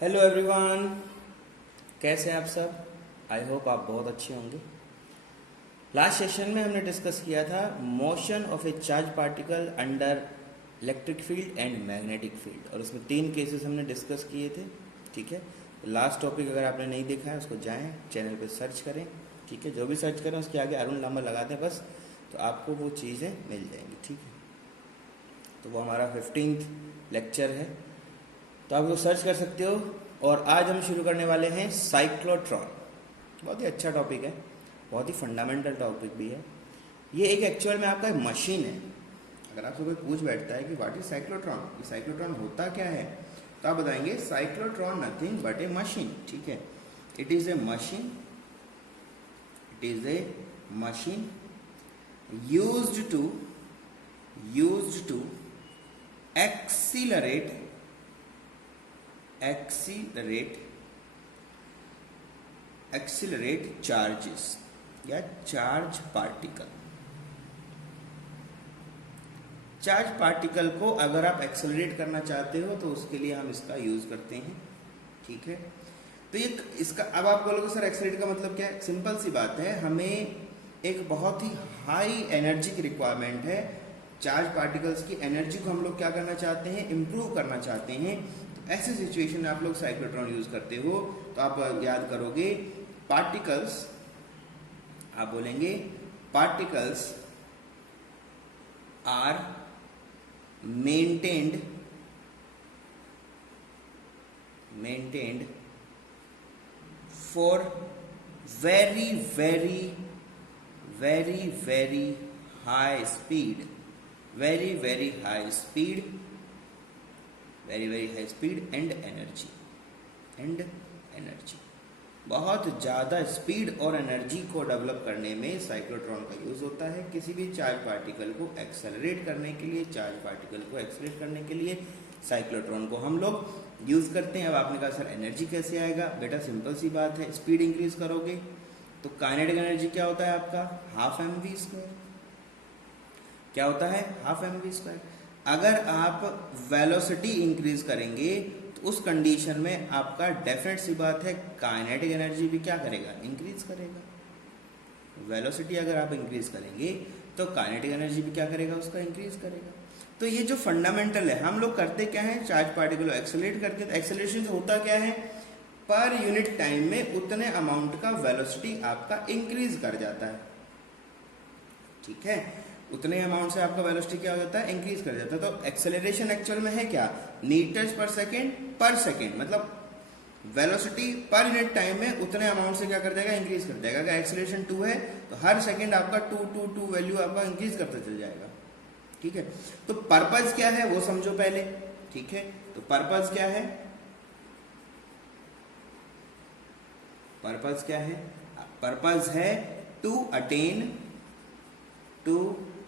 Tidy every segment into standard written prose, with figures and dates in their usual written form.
Hello everyone, कैसे हैं आप सब। आई होप आप बहुत अच्छे होंगे। लास्ट सेशन में हमने डिस्कस किया था motion of A charge particle under electric field and magnetic field, और उसमें 3 केसेस हमने डिस्कस किए थे। ठीक है, लास्ट टॉपिक अगर आपने नहीं देखा है उसको जाएं चैनल पे सर्च करें। ठीक है, जो भी सर्च करें उसके आगे अरुण लांबा लगा दें बस, तो आपको वो चीज़ें मिल जाएंगी। ठीक है, तो वो हमारा 15th लेक्चर है, तो आप वो सर्च कर सकते हो। और आज हम शुरू करने वाले हैं साइक्लोट्रॉन। बहुत ही अच्छा टॉपिक है, बहुत ही फंडामेंटल टॉपिक भी है। ये एक एक्चुअल में आपका मशीन है। अगर आपसे कोई पूछ बैठता है कि व्हाट इज साइक्लोट्रॉन, ये साइक्लोट्रॉन होता क्या है, तो आप बताएंगे cyclotron nothing but a machine. ठीक है, it is a machine, it is a machine used to accelerate charges या चार्ज पार्टिकल को अगर आप एक्सेलरेट करना चाहते हो तो उसके लिए हम इसका यूज करते हैं। ठीक है, तो ये इसका अब आप बोलोगे सर एक्सेलरेट का मतलब क्या है। सिंपल सी बात है, हमें एक बहुत ही हाई एनर्जी की रिक्वायरमेंट है। चार्ज पार्टिकल्स की एनर्जी को हम लोग क्या करना चाहते हैं, इंप्रूव करना चाहते हैं। तो ऐसे सिचुएशन में आप लोग साइक्लोट्रॉन यूज करते हो। तो आप याद करोगे पार्टिकल्स, आप बोलेंगे particles are maintained for very high speed, very high speed and energy। बहुत ज़्यादा स्पीड और एनर्जी को डेवलप करने में साइक्लोट्रॉन का यूज़ होता है। किसी भी चार्ज पार्टिकल को एक्सेलरेट करने के लिए, साइक्लोट्रॉन को हम लोग यूज़ करते हैं। अब आपने कहा सर एनर्जी कैसे आएगा, बेटा सिंपल सी बात है, स्पीड इंक्रीज करोगे तो काइनेटिक एनर्जी क्या होता है आपका, हाफ mv²। क्या होता है, हाफ mv²। अगर आप वेलोसिटी इंक्रीज करेंगे तो उस कंडीशन में आपका डेफिनेट सी बात है काइनेटिक एनर्जी भी क्या करेगा, इंक्रीज करेगा। वेलोसिटी अगर आप इंक्रीज करेंगे तो काइनेटिक एनर्जी भी क्या करेगा, उसका इंक्रीज करेगा। तो ये जो फंडामेंटल है, हम लोग करते क्या है, चार्ज पार्टिकल को एक्सेलरेट करते हैं। तो एक्सेलरेशन होता क्या है, पर यूनिट टाइम में उतने अमाउंट का वेलोसिटी आपका इंक्रीज कर जाता है। ठीक है, उतने अमाउंट से आपका वेलोसिटी क्या हो जाता है, इंक्रीज कर जाता है। तो एक्सेलरेशन एक्चुअल में है क्या, मीटर्स पर सेकेंड, मतलब वेलोसिटी पर यूनिट टाइम में उतने अमाउंट से क्या कर देगा, इंक्रीज कर देगा। अगर एक्सेलरेशन 2 है तो हर सेकेंड आपका 2 वैल्यू आपका इंक्रीज करता चल जाएगा। ठीक है, तो पर्पज क्या है वो समझो पहले। ठीक है, तो पर्पज क्या है, पर्पज है to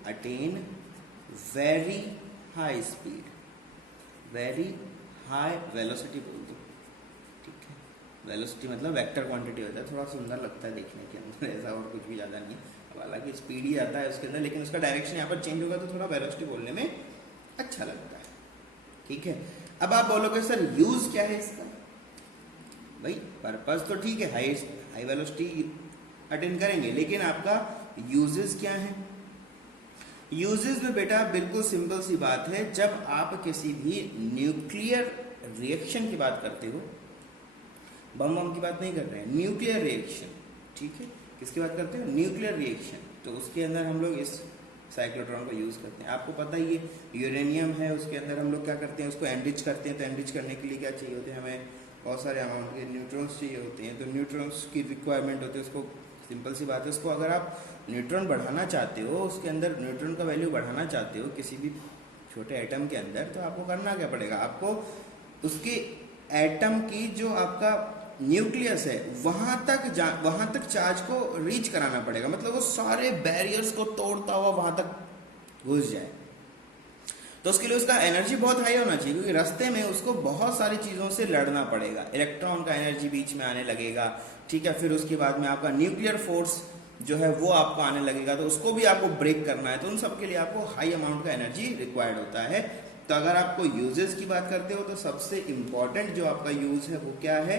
attain very high speed, very high velocity बोल दो। ठीक है, वेलोसिटी मतलब वेक्टर क्वांटिटी होता है, थोड़ा सुंदर लगता है देखने के अंदर, ऐसा और कुछ भी ज़्यादा नहीं है। हालांकि स्पीड ही आता है उसके अंदर, लेकिन उसका डायरेक्शन यहाँ पर चेंज होगा तो थोड़ा वेलोसिटी बोलने में अच्छा लगता है। ठीक है, अब आप बोलोगे सर यूज क्या है इसका। भाई पर्पस तो ठीक है, हाई वेलोसिटी अटेन करेंगे, लेकिन आपका यूजेस क्या है। यूजेस में बेटा बिल्कुल सिंपल सी बात है, जब आप किसी भी न्यूक्लियर रिएक्शन की बात करते हो, बम की बात नहीं कर रहे हैं, न्यूक्लियर रिएक्शन। ठीक है, किसकी बात करते हो, न्यूक्लियर रिएक्शन, तो उसके अंदर हम लोग इस साइक्लोट्रॉन को यूज़ करते हैं। आपको पता ही है यूरेनियम है, उसके अंदर हम लोग क्या करते हैं, उसको एनरिच करते हैं। तो एनरिच करने के लिए क्या चाहिए होते हैं, हमें बहुत सारे अमाउंट के न्यूट्रॉन्स चाहिए होते हैं। तो न्यूट्रॉन्स की रिक्वायरमेंट होती है, उसको सिंपल सी बात है, उसको अगर आप न्यूट्रॉन बढ़ाना चाहते हो, उसके अंदर न्यूट्रॉन का वैल्यू बढ़ाना चाहते हो किसी भी छोटे एटम के अंदर, तो आपको करना क्या पड़ेगा, आपको उसके एटम की जो आपका न्यूक्लियस है वहां तक चार्ज को रीच कराना पड़ेगा। मतलब वो सारे बैरियर्स को तोड़ता हुआ वहां तक घुस जाए। तो उसके लिए उसका एनर्जी बहुत हाई होना चाहिए, क्योंकि रास्ते में उसको बहुत सारी चीज़ों से लड़ना पड़ेगा। इलेक्ट्रॉन का एनर्जी बीच में आने लगेगा, ठीक है, फिर उसके बाद में आपका न्यूक्लियर फोर्स जो है वो आपको आने लगेगा, तो उसको भी आपको ब्रेक करना है। तो उन सब के लिए आपको हाई अमाउंट का एनर्जी रिक्वायर्ड होता है। तो अगर आपको यूजेस की बात करते हो तो सबसे इंपॉर्टेंट जो आपका यूज है वो क्या है,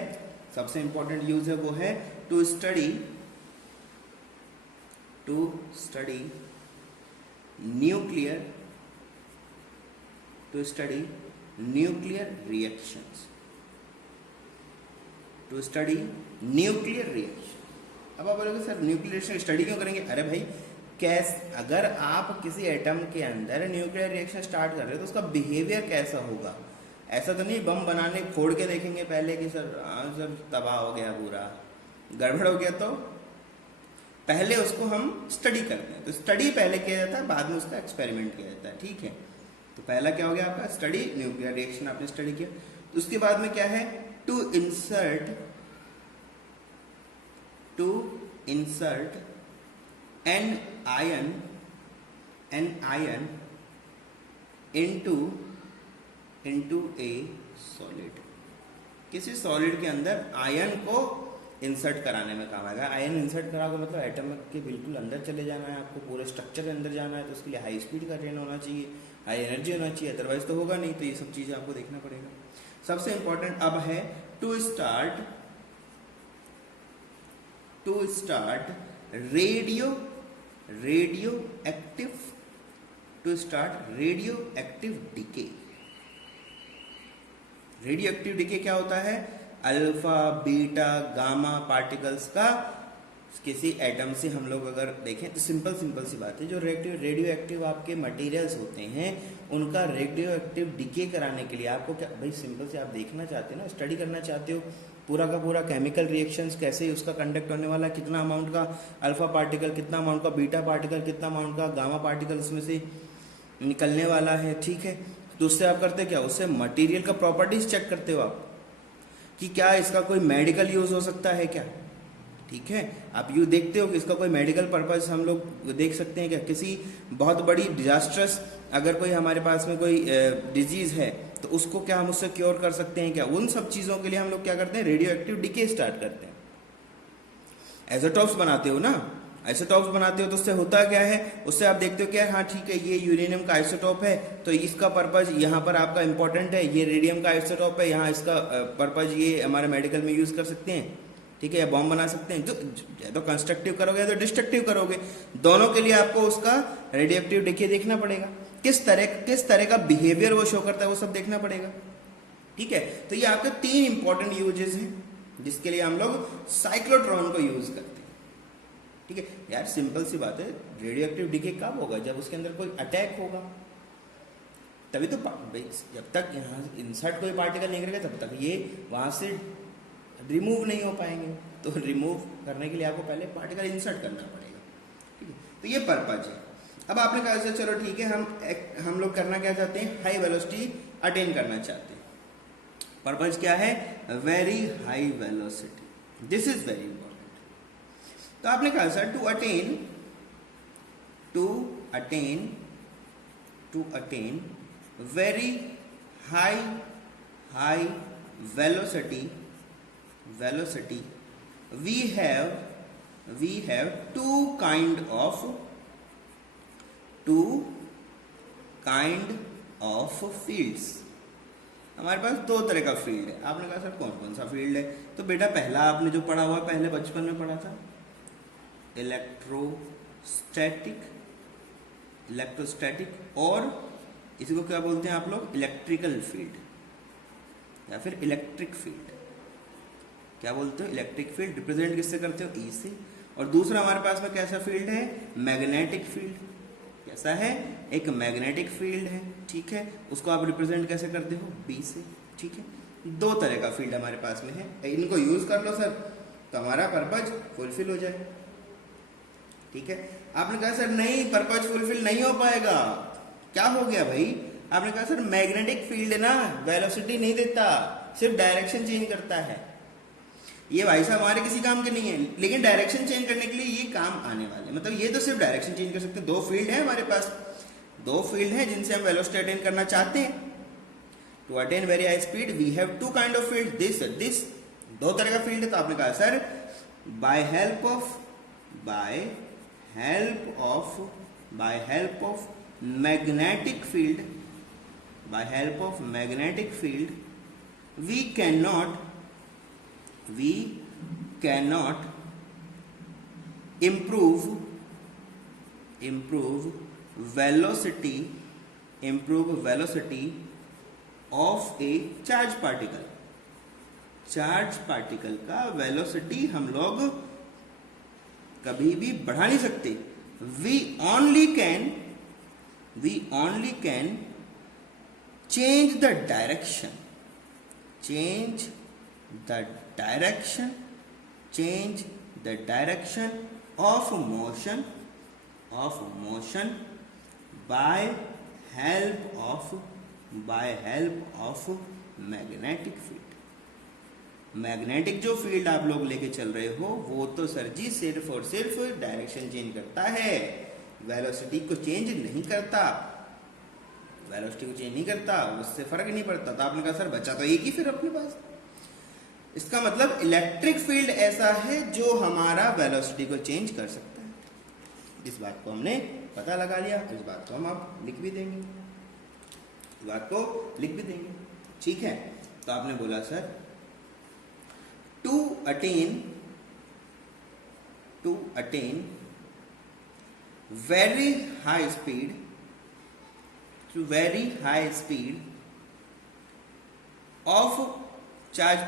सबसे इंपॉर्टेंट यूज है वो है to study nuclear reactions, to study nuclear reaction. अब आप बोलोगे सर न्यूक्लियर रिएक्शन स्टडी क्यों करेंगे? अरे भाई अगर आप किसी एटम के अंदर न्यूक्लियर रिएक्शन स्टार्ट कर रहे हो तो उसका बिहेवियर कैसा होगा। ऐसा तो नहीं बम बनाने फोड़ के देखेंगे पहले कि सर सर तबाह हो गया, पूरा गड़बड़ हो गया, तो पहले उसको हम स्टडी करते हैं। तो स्टडी पहले किया जाता है, बाद में उसका एक्सपेरिमेंट किया जाता है, ठीक है। तो पहला क्या हो गया आपका स्टडी, न्यूक्लियर रिएक्शन आपने स्टडी किया। तो उसके बाद में क्या है, to insert an ion into a solid. किसी सॉलिड के अंदर आयन को इंसर्ट कराने में काम आएगा। आयन इंसर्ट कराओगे मतलब एटम के बिल्कुल अंदर चले जाना है, आपको पूरे स्ट्रक्चर के अंदर जाना है, तो उसके लिए हाई स्पीड का ट्रेन होना चाहिए, हाई एनर्जी होना चाहिए, अदरवाइज तो होगा नहीं। तो ये सब चीज़ें आपको देखना पड़ेगा। सबसे इंपॉर्टेंट अब है to start radioactive decay. Radioactive decay क्या होता है, अल्फा बीटा गामा पार्टिकल्स का किसी एटम से हम लोग अगर देखें तो सिंपल सी बात है, जो रेडियो एक्टिव आपके मटेरियल्स होते हैं उनका रेडियो एक्टिव डिके कराने के लिए आपको क्या भाई, सिंपल से आप देखना चाहते हो ना, स्टडी करना चाहते हो पूरा का पूरा केमिकल रिएक्शंस कैसे उसका कंडक्ट होने वाला है, कितना अमाउंट का अल्फा पार्टिकल, कितना अमाउंट का बीटा पार्टिकल, कितना अमाउंट का गामा पार्टिकल उसमें से निकलने वाला है, ठीक है। तो उससे आप करते क्या, उससे मटेरियल का प्रॉपर्टीज चेक करते हो आप कि क्या इसका कोई मेडिकल यूज हो सकता है क्या, ठीक है। आप यू देखते हो कि इसका कोई मेडिकल पर्पज हम लोग देख सकते हैं क्या, किसी बहुत बड़ी डिजास्ट्रस अगर कोई हमारे पास में कोई डिजीज है तो उसको क्या हम उससे क्योर कर सकते हैं क्या, उन सब चीज़ों के लिए हम लोग क्या करते हैं, रेडियो एक्टिव डिके स्टार्ट करते हैं। आइसोटॉप्स बनाते हो ना, आइसोटॉप्स बनाते हो तो उससे होता क्या है, उससे आप देखते हो क्या, हाँ ठीक है ये यूरेनियम का आइसोटॉप है तो इसका पर्पज यहाँ पर आपका इंपॉर्टेंट है, ये रेडियम का आइसोटॉप है, यहाँ इसका पर्पज ये हमारे मेडिकल में यूज कर सकते हैं, ठीक है, या बॉम्ब बना सकते हैं। जो तो कंस्ट्रक्टिव करोगे या तो डिस्ट्रक्टिव करोगे, दोनों के लिए आपको उसका रेडियो एक्टिव डिके देखना पड़ेगा, किस तरह का बिहेवियर वो शो करता है वो सब देखना पड़ेगा, ठीक है। तो ये आपके 3 इंपॉर्टेंट यूजेस हैं जिसके लिए हम लोग साइक्लोट्रॉन को यूज करते हैं, ठीक है। यार सिंपल सी बात है, रेडियो एक्टिव डिके कब होगा, जब उसके अंदर कोई अटैक होगा, तभी तो जब तक यहाँ इंसर्ट कोई पार्टिकल नहीं करेगा तब तक ये वहां से रिमूव नहीं हो पाएंगे। तो रिमूव करने के लिए आपको पहले पार्टिकल इंसर्ट करना पड़ेगा, ठीक है। तो ये पर्पज है। अब आपने कहा सर चलो ठीक है, हम लोग करना क्या चाहते हैं, हाई वेलोसिटी अटेन करना चाहते हैं। पर्पज क्या है, very high velocity, this is very important. तो आपने कहा sir to attain very high velocity we have two kind of fields। हमारे पास 2 तरह का फील्ड है। आपने कहा सर कौन कौन सा फील्ड है, तो बेटा पहला आपने जो पढ़ा हुआ पहले बचपन में पढ़ा था, इलेक्ट्रोस्टैटिक और इसी को क्या बोलते हैं आप लोग, इलेक्ट्रिकल फील्ड या फिर इलेक्ट्रिक फील्ड। क्या बोलते हो, इलेक्ट्रिक फील्ड रिप्रेजेंट किससे करते हो, ई से। और दूसरा हमारे पास में कैसा फील्ड है, मैग्नेटिक फील्ड। कैसा है, एक मैग्नेटिक फील्ड है, ठीक है। उसको आप रिप्रेजेंट कैसे करते हो, बी से, ठीक है। 2 तरह का फील्ड हमारे पास में है, इनको यूज कर लो सर तो हमारा पर्पज फुलफिल हो जाए, ठीक है। आपने कहा सर नहीं पर्पज फुलफिल नहीं हो पाएगा, क्या हो गया भाई। आपने कहा सर मैग्नेटिक फील्ड ना वेलोसिटी नहीं देता, सिर्फ डायरेक्शन चेंज करता है। ये भाई साहब हमारे किसी काम के नहीं है, लेकिन डायरेक्शन चेंज करने के लिए ये काम आने वाले, मतलब ये तो सिर्फ डायरेक्शन चेंज कर सकते हैं। 2 फील्ड है हमारे पास, 2 फील्ड है जिनसे हम वेलोसिटी अटेन करना चाहते हैं। To attain very high speed we have 2 kind of field, this 2 तरह का फील्ड है। तो आपने कहा sir by help of magnetic by help of magnetic field, we cannot improve velocity of a charge particle. Charge particle का velocity हम लोग कभी भी बढ़ा नहीं सकते. We only can change the direction of motion by help of magnetic field. Magnetic जो field आप लोग लेके चल रहे हो वो तो सर जी सिर्फ और सिर्फ डायरेक्शन चेंज करता है, वेलोसिटी को चेंज नहीं करता. उससे फर्क नहीं पड़ता. तो आपने कहा सर बचा तो एक ही फिर अपने पास. इसका मतलब इलेक्ट्रिक फील्ड ऐसा है जो हमारा वेलोसिटी को चेंज कर सकता है. इस बात को हमने पता लगा लिया. इस बात को हम आप लिख भी देंगे. ठीक है. तो आपने बोला sir to attain very high speed of charge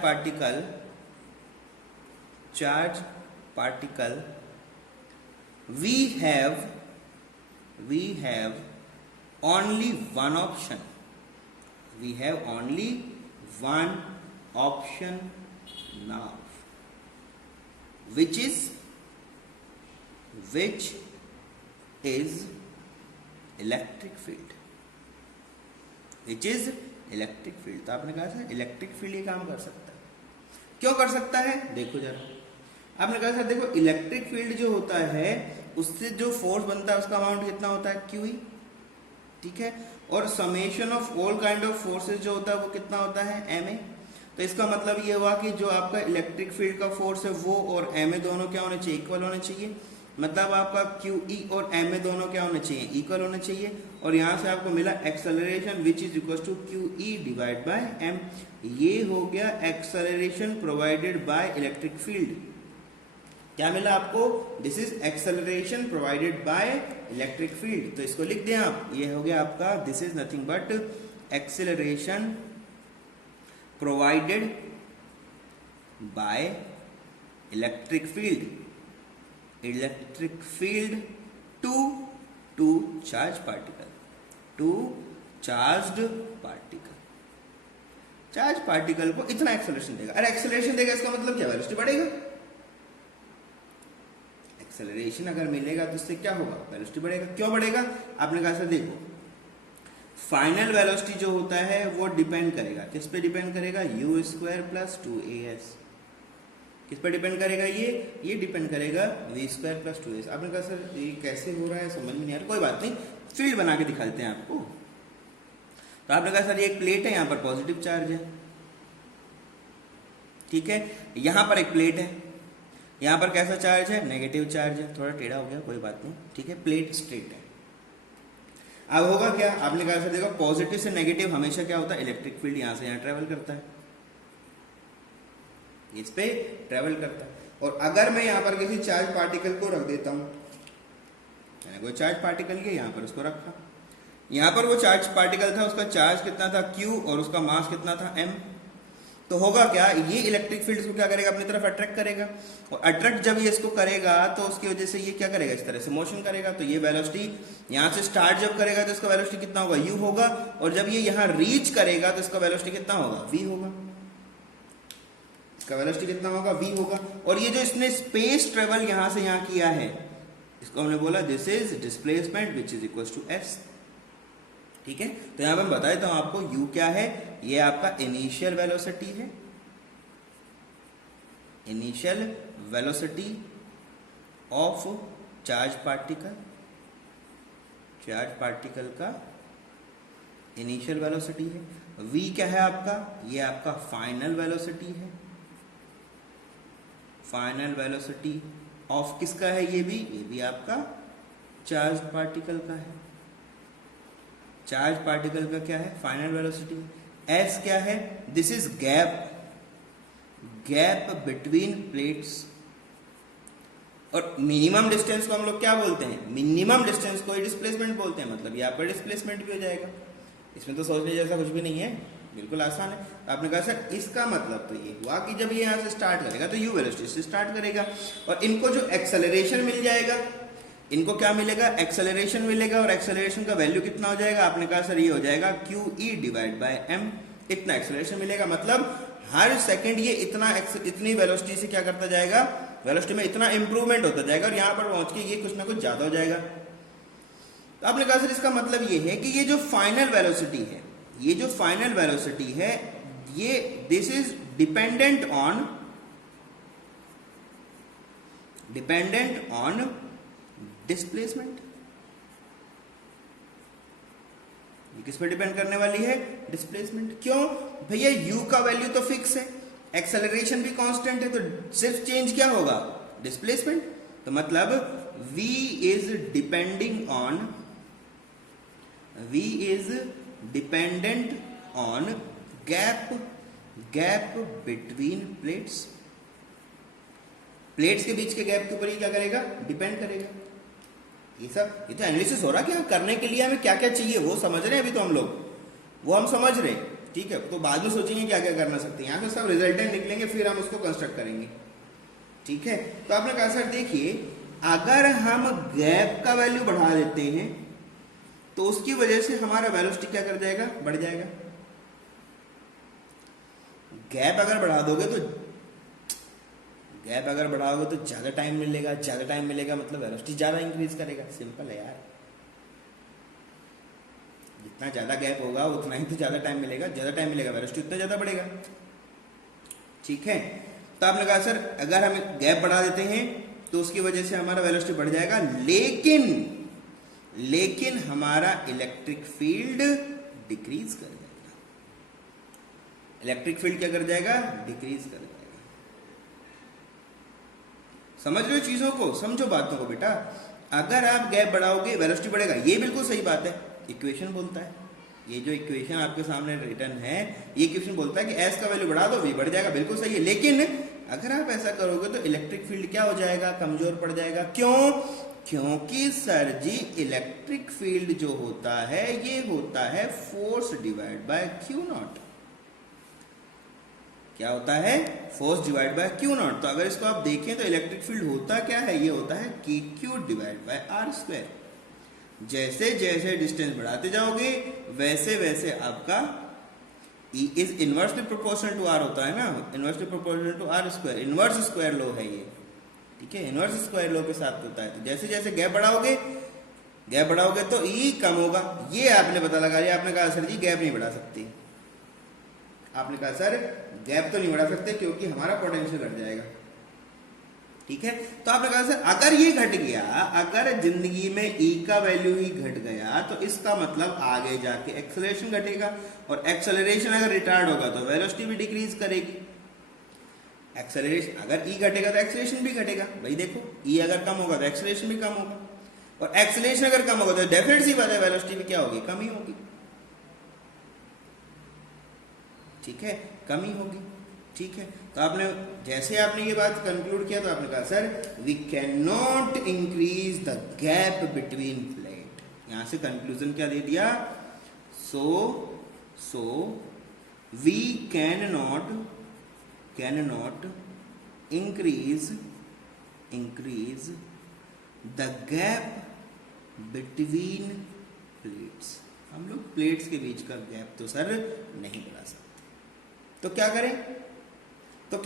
particle, we have only one option now, which is electric field. तो आपने कहा सर इलेक्ट्रिक फील्ड ये काम कर सकता है. क्यों कर सकता है देखो जरा. आपने कहा सर देखो इलेक्ट्रिक फील्ड जो होता है उससे जो फोर्स बनता है उसका अमाउंट कितना होता है, QE. ठीक है. और summation of all kind of forces जो होता है वो कितना होता है, MA. तो इसका मतलब ये हुआ कि जो आपका इलेक्ट्रिक फील्ड का फोर्स है वो और MA दोनों क्या होने चाहिए, इक्वल होने चाहिए. मतलब आपका QE और MA दोनों क्या होने चाहिए, इक्वल होने चाहिए. और यहाँ से आपको मिला acceleration which is equal to QE divide by M. ये हो गया acceleration provided by electric field. क्या मिला आपको, this is acceleration provided by electric field. तो इसको लिख दें आप. ये हो गया आपका, this is nothing but acceleration provided by electric field to charged particle. Charge particle को इतना एक्सेलरेशन देगा. अरे एक्सेलरेशन देगा इसका मतलब क्या, वेलोसिटी बढ़ेगा. एक्सेलरेशन अगर मिलेगा तो इससे क्या होगा, वेलोसिटी बढ़ेगा. क्यों बढ़ेगा, आपने कहा सर देखो फाइनल वेलोसिटी जो होता है वो डिपेंड करेगा किस पे डिपेंड करेगा, u² + 2as. किस पे डिपेंड करेगा, ये डिपेंड करेगा v² + 2as. आपने कहा सर ये कैसे हो रहा है समझ में नहीं आ रहा. कोई बात नहीं, फील्ड बना के दिखाते हैं आपको. तो आपने कहा सर ये एक प्लेट है, यहाँ पर पॉजिटिव चार्ज है. ठीक है. यहाँ पर एक प्लेट है, यहाँ पर कैसा चार्ज है, नेगेटिव चार्ज है. थोड़ा टेढ़ा हो गया, कोई बात नहीं. ठीक है. प्लेट स्ट्रेट है. अब होगा क्या, आपने कहा सर देखो पॉजिटिव से नेगेटिव हमेशा क्या होता है, इलेक्ट्रिक फील्ड यहां से यहां ट्रेवल करता है, इस पे ट्रेवल करता है. और अगर मैं यहां पर किसी चार्ज पार्टिकल को रख देता हूं, मैंने कोई चार्ज पार्टिकल लिया यहां पर उसको रखा, यहां पर वो चार्ज पार्टिकल था, उसका चार्ज कितना था Q और उसका मास कितना था M. तो होगा क्या, ये इलेक्ट्रिक फील्ड को क्या करेगा, अपनी तरफ अट्रैक्ट करेगा. और अट्रैक्ट जब ये इसको करेगा तो उसकी वजह से ये क्या करेगा, इस तरह से मोशन करेगा. तो ये वेलोसिटी यहाँ से स्टार्ट जब करेगा तो इसका वेलोसिटी कितना होगा, u होगा. और जब ये यहाँ रीच करेगा तो इसका वेलोसिटी कितना होगा, v होगा. इसका वेलोसिटी कितना होगा, v होगा. और ये जो इसने स्पेस ट्रेवल यहाँ से यहाँ किया है इसको हमने बोला this is displacement which is equal to s. ठीक है. तो यहां पर बता देता हूं आपको u क्या है, ये आपका इनिशियल वेलोसिटी है. Initial velocity of charge particle का इनिशियल वेलोसिटी है. v क्या है आपका, ये आपका फाइनल वेलोसिटी है. फाइनल वेलोसिटी ऑफ किसका है, ये भी आपका चार्ज पार्टिकल का है. चार्ज पार्टिकल का क्या है, फाइनल वेलोसिटी। एस क्या है, this is gap, gap between plates. और मिनिमम डिस्टेंस को हम लोग क्या बोलते हैं, मिनिमम डिस्टेंस को ही डिस्प्लेसमेंट बोलते हैं, मतलब यहाँ पर डिस्प्लेसमेंट भी हो जाएगा। इसमें तो सोचने जैसा कुछ भी नहीं है, बिल्कुल आसान है। आपने कहा सर इसका मतलब तो ये हुआ कि जब ये यहाँ से स्टार्ट करेगा तो यू वेलोसिटी से स्टार्ट करेगा, और इनको जो एक्सेलरेशन मिल जाएगा, इनको क्या मिलेगा, एक्सेलरेशन मिलेगा, और एक्सेलरेशन का वैल्यू कितना हो जाएगा, आपने कहा सर ये हो जाएगा Q E divide by M. इतना एक्सेलरेशन मिलेगा, मतलब हर सेकंड ये इतनी वेलोसिटी से क्या करता जाएगा, वेलोसिटी में इतना इंप्रूवमेंट होता जाएगा, और यहाँ पर पहुंच के ये कुछ ना कुछ ज्यादा हो जाएगा। तो आपने कहा सर इसका मतलब ये है कि ये जो फाइनल वेलोसिटी है, ये जो फाइनल वेलोसिटी है, ये this is dependent on displacement. ये किस पर डिपेंड करने वाली है, डिस्प्लेसमेंट। क्यों भैया, u का वैल्यू तो फिक्स है, एक्सेलरेशन भी कांस्टेंट है, तो सिर्फ चेंज क्या होगा, डिस्प्लेसमेंट। तो मतलब v is dependent on gap between plates. Plates के बीच के गैप के ऊपर ही क्या करेगा, डिपेंड करेगा। ये तो एनालिसिस हो रहा कि हम करने के लिए हमें क्या क्या चाहिए वो समझ रहे हैं, अभी तो हम लोग वो हम समझ रहे हैं, ठीक है। तो बाद में सोचेंगे क्या क्या करना सकते हैं, यहाँ से सब रिजल्टेंट निकलेंगे, फिर हम उसको कंस्ट्रक्ट करेंगे, ठीक है। तो आपने कहा सर देखिए, अगर हम गैप का वैल्यू बढ़ा देते हैं तो उसकी वजह से हमारा वेलोसिटी क्या कर जाएगा, बढ़ जाएगा। गैप अगर बढ़ाओगे तो ज्यादा टाइम मिलेगा, ज्यादा टाइम मिलेगा मतलब वेलोसिटी ज्यादा इंक्रीज करेगा, सिंपल है यार। जितना ज्यादा गैप होगा उतना ही तो ज्यादा टाइम मिलेगा, ज्यादा टाइम मिलेगा वेलोसिटी उतना ज्यादा बढ़ेगा, ठीक है। तो आपने कहा सर अगर हम गैप बढ़ा देते हैं तो उसकी वजह से हमारा वेलोसिटी बढ़ जाएगा, लेकिन हमारा इलेक्ट्रिक फील्ड डिक्रीज कर जाएगा। इलेक्ट्रिक फील्ड क्या कर जाएगा, डिक्रीज कर जाएगा। समझ रहे हो चीजों को, समझो बातों को बेटा। अगर आप गैप बढ़ाओगे वेलोसिटी बढ़ेगा, ये बिल्कुल सही बात है, इक्वेशन बोलता है। ये जो इक्वेशन आपके सामने रिटर्न है, ये इक्वेशन बोलता है कि एस का वैल्यू बढ़ा दो, वी बढ़ जाएगा, बिल्कुल सही है। लेकिन अगर आप ऐसा करोगे तो इलेक्ट्रिक फील्ड क्या हो जाएगा, कमजोर पड़ जाएगा। क्यों, क्योंकि सर जी इलेक्ट्रिक फील्ड जो होता है ये होता है force divide by Q not. क्या होता है, force divide by Q not. तो अगर इसको आप देखें तो इलेक्ट्रिक फील्ड होता क्या है, ये होता है k Q divide by r square. जैसे जैसे डिस्टेंस बढ़ाते जाओगे वैसे वैसे आपका E is inversely proportional to r होता है ना, inversely proportional to r square, inverse square law है ये, ठीक है। इनवर्स स्क्वायर लॉ के साथ होता है। तो जैसे जैसे गैप बढ़ाओगे तो E कम होगा। ये आपने पता लगा लिया। आपने कहा सर जी गैप नहीं बढ़ा सकते, आपने कहा सर गैप तो नहीं बढ़ा सकते क्योंकि हमारा पोटेंशियल घट जाएगा, ठीक है। तो आपने कहा सर अगर ये घट गया, अगर जिंदगी में E का वैल्यू ही घट गया तो इसका मतलब आगे जाके एक्सेलरेशन घटेगा, और एक्सेलरेशन अगर रिटार्ड होगा तो वेलोसिटी भी डिक्रीज करेगी। एक्सेलरेशन अगर E घटेगा तो एक्सेलरेशन भी घटेगा। भाई देखो E अगर कम होगा तो एक्सेलरेशन भी कम होगा, और एक्सेलरेशन अगर कम होगा तो डेफिनेट सी बात है वेलोसिटी भी क्या होगी, कम ही होगी, ठीक है, कम ही होगी, ठीक है। तो आपने जैसे आपने ये बात कंक्लूड किया तो आपने कहा sir we can not increase the gap between plate. यहां से कंक्लूजन क्या दे दिया, so we can not increase the gap between plates. हम लोग प्लेट्स के बीच का गैप तो सर नहीं बढ़ा सकते, तो क्या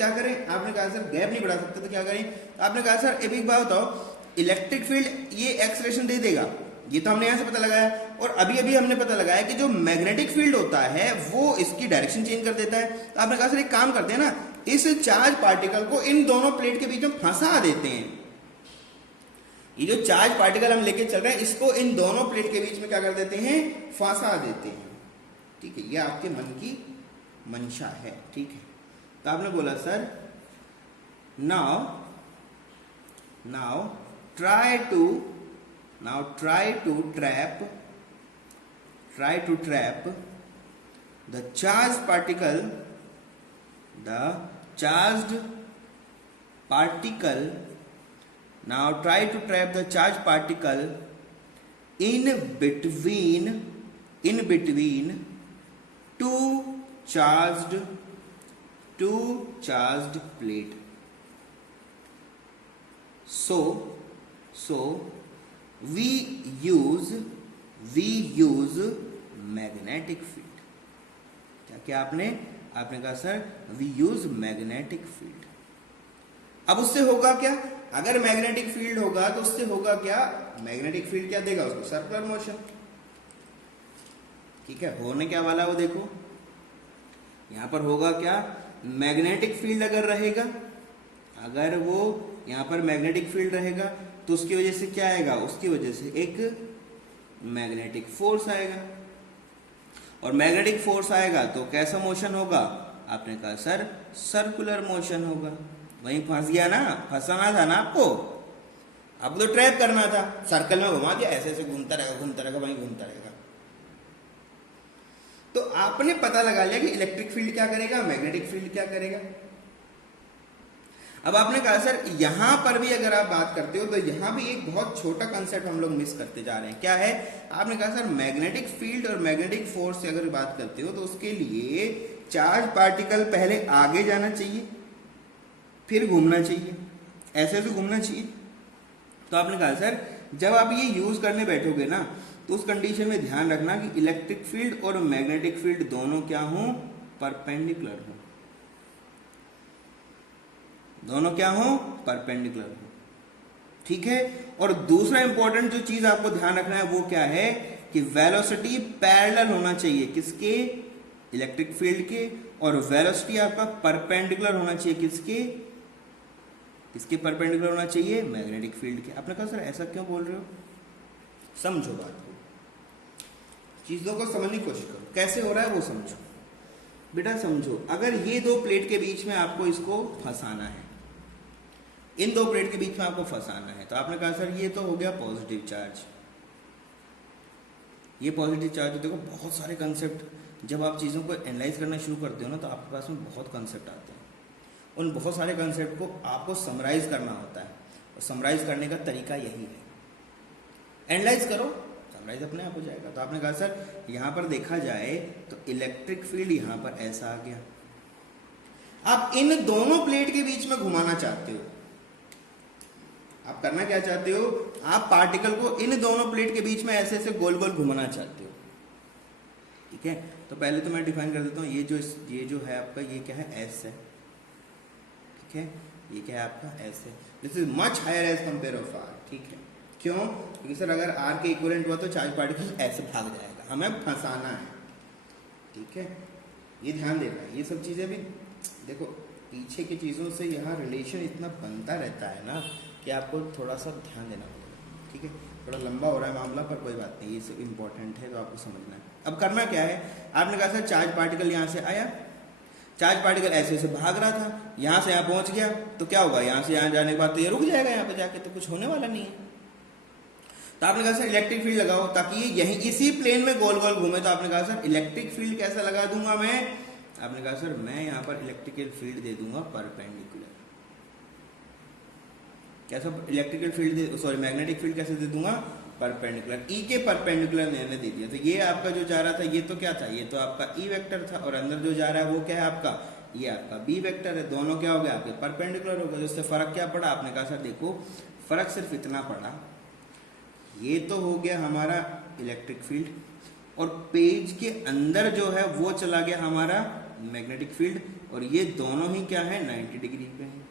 करें, आपने कहा सर गैप नहीं बढ़ा सकते तो क्या करें। आपने कहा सर एक बात बताओ, इलेक्ट्रिक फील्ड ये एक्सेलरेशन दे देगा, ये तो हमने यहां से पता लगाया, और अभी अभी हमने पता लगाया कि जो मैग्नेटिक फील्ड होता है वो इसकी डायरेक्शन चेंज कर देता है। तो आपने कहा सर एक काम करते हैं ना, इस चार्ज पार्टिकल को इन दोनों प्लेट के बीच में फंसा देते हैं। ये जो चार्ज पार्टिकल हम लेके चल रहे हैं इसको इन दोनों प्लेट के बीच में क्या कर देते हैं, फंसा देते हैं, ठीक है। ये आपके मन की मंशा है, ठीक है। तो आपने बोला sir now try to try to trap the charged particle, the charged particle, now try to trap the charged particle in between two charged plate. So we use magnetic field. क्या क्या आपने कहा sir we use magnetic field. अब उससे होगा क्या, अगर magnetic field होगा तो उससे होगा क्या, मैग्नेटिक फील्ड क्या देगा उसको, सर्कुलर मोशन. ठीक है, होने क्या वाला वो देखो, यहां पर होगा क्या, मैग्नेटिक फील्ड अगर रहेगा, अगर वो यहां पर मैग्नेटिक फील्ड रहेगा तो उसकी वजह से क्या आएगा, उसकी वजह से एक मैग्नेटिक फोर्स आएगा. और मैग्नेटिक फोर्स आएगा तो कैसा मोशन होगा, आपने कहा सर सर्कुलर मोशन होगा. वहीं फंस गया ना, फंसाना था ना आपको, तो ट्रैप करना था, सर्कल में घुमा दिया, ऐसे ऐसे घूमता रहेगा वहीं घूमता रहेगा. तो आपने पता लगा लिया कि इलेक्ट्रिक फील्ड क्या करेगा, मैग्नेटिक फील्ड क्या करेगा. अब आपने कहा सर यहां पर भी अगर आप बात करते हो तो यहां भी एक बहुत छोटा कंसेप्ट हम लोग मिस करते जा रहे हैं. क्या है, आपने कहा सर मैग्नेटिक फील्ड और मैग्नेटिक फोर्स से अगर बात करते हो तो उसके लिए चार्ज पार्टिकल पहले आगे जाना चाहिए, फिर घूमना चाहिए, ऐसे ऐसे घूमना चाहिए. तो आपने कहा सर जब आप ये यूज करने बैठोगे ना तो उस कंडीशन में ध्यान रखना कि इलेक्ट्रिक फील्ड और मैग्नेटिक फील्ड दोनों क्या हों, परपेंडिकुलर हो. दोनों क्या हो, परपेंडिकुलर हो. ठीक है. और दूसरा इंपॉर्टेंट जो चीज आपको ध्यान रखना है वो क्या है कि वेलोसिटी पैरेलल होना चाहिए, किसके, इलेक्ट्रिक फील्ड के, और वेलोसिटी आपका परपेंडिकुलर होना चाहिए, किसके परपेंडिकुलर होना चाहिए, मैग्नेटिक फील्ड के. आपने कहा सर ऐसा क्यों बोल रहे हो, समझो बात को, चीजों को समझने की कोशिश करो, कैसे हो रहा है वो समझो. बेटा समझो, अगर ये दो प्लेट के बीच में आपको इसको फंसाना है, इन दो प्लेट के बीच में आपको फंसाना है, तो आपने कहा सर ये तो हो गया पॉजिटिव चार्ज. ये पॉजिटिव चार्ज, तो देखो बहुत सारे कंसेप्ट जब आप चीज़ों को एनालाइज करना शुरू करते हो ना तो आपके पास में बहुत कंसेप्ट आते हैं. उन बहुत सारे कंसेप्ट को आपको समराइज करना होता है, और समराइज करने का तरीका यही है, एनालाइज करो, समराइज अपने आप हो जाएगा. तो आपने कहा सर यहाँ पर देखा जाए तो इलेक्ट्रिक फील्ड यहाँ पर ऐसा आ गया. आप इन दोनों प्लेट के बीच में घुमाना चाहते हो, आप करना क्या चाहते हो, आप पार्टिकल को इन दोनों प्लेट के बीच में ऐसे ऐसे गोल गोल घुमाना चाहते हो. ठीक है, तो पहले तो मैं डिफाइन कर देता हूँ, ये जो है आपका, ये क्या है, एस है. ठीक है, ये क्या है आपका, एस है. This is much higher as compare of r. ठीक है, क्यों, क्योंकि सर अगर आर के इक्विवेलेंट हुआ तो चार्ज पार्टिकल ऐसे भाग जाएगा, हमें फंसाना है. ठीक है, ये ध्यान देना है. ये सब चीजें भी देखो, पीछे की चीजों से यहाँ रिलेशन इतना बनता रहता है ना कि आपको थोड़ा सा ध्यान देना पड़ेगा. ठीक है, थोड़ा लंबा हो रहा है मामला, पर कोई बात नहीं, ये सब इंपॉर्टेंट है तो आपको समझना है. अब करना क्या है, आपने कहा सर चार्ज पार्टिकल यहाँ से आया, चार्ज पार्टिकल ऐसे ऐसे भाग रहा था, यहाँ से यहाँ पहुंच गया, तो क्या होगा, यहाँ से यहाँ जाने के बाद तो ये रुक जाएगा, यहाँ पे जाके तो कुछ होने वाला नहीं है. तो आपने कहा सर इलेक्ट्रिक फील्ड लगाओ ताकि ये यहीं इसी प्लेन में गोल गोल घूमे. तो आपने कहा सर इलेक्ट्रिक फील्ड कैसा लगा दूंगा मैं, आपने कहा सर मैं यहाँ पर इलेक्ट्रिकल फील्ड दे दूंगा परपेंडिकुलर. कैसा electrical field, sorry magnetic field कैसे दे दूंगा, परपेंडिकुलर. ई के परपेंडिकुलर मैंने दे दिया. तो ये आपका जो जा रहा था ये तो क्या था, ये तो आपका ई वेक्टर था, और अंदर जो जा रहा है वो क्या है आपका, ये आपका बी वेक्टर है. दोनों क्या हो गया आपके परपेंडिकुलर हो गए. जिससे फर्क क्या पड़ा, आपने कहा सर देखो फर्क सिर्फ इतना पड़ा, ये तो हो गया हमारा इलेक्ट्रिक फील्ड, और पेज के अंदर जो है वो चला गया हमारा मैग्नेटिक फील्ड, और ये दोनों ही क्या है 90 डिग्री पे है.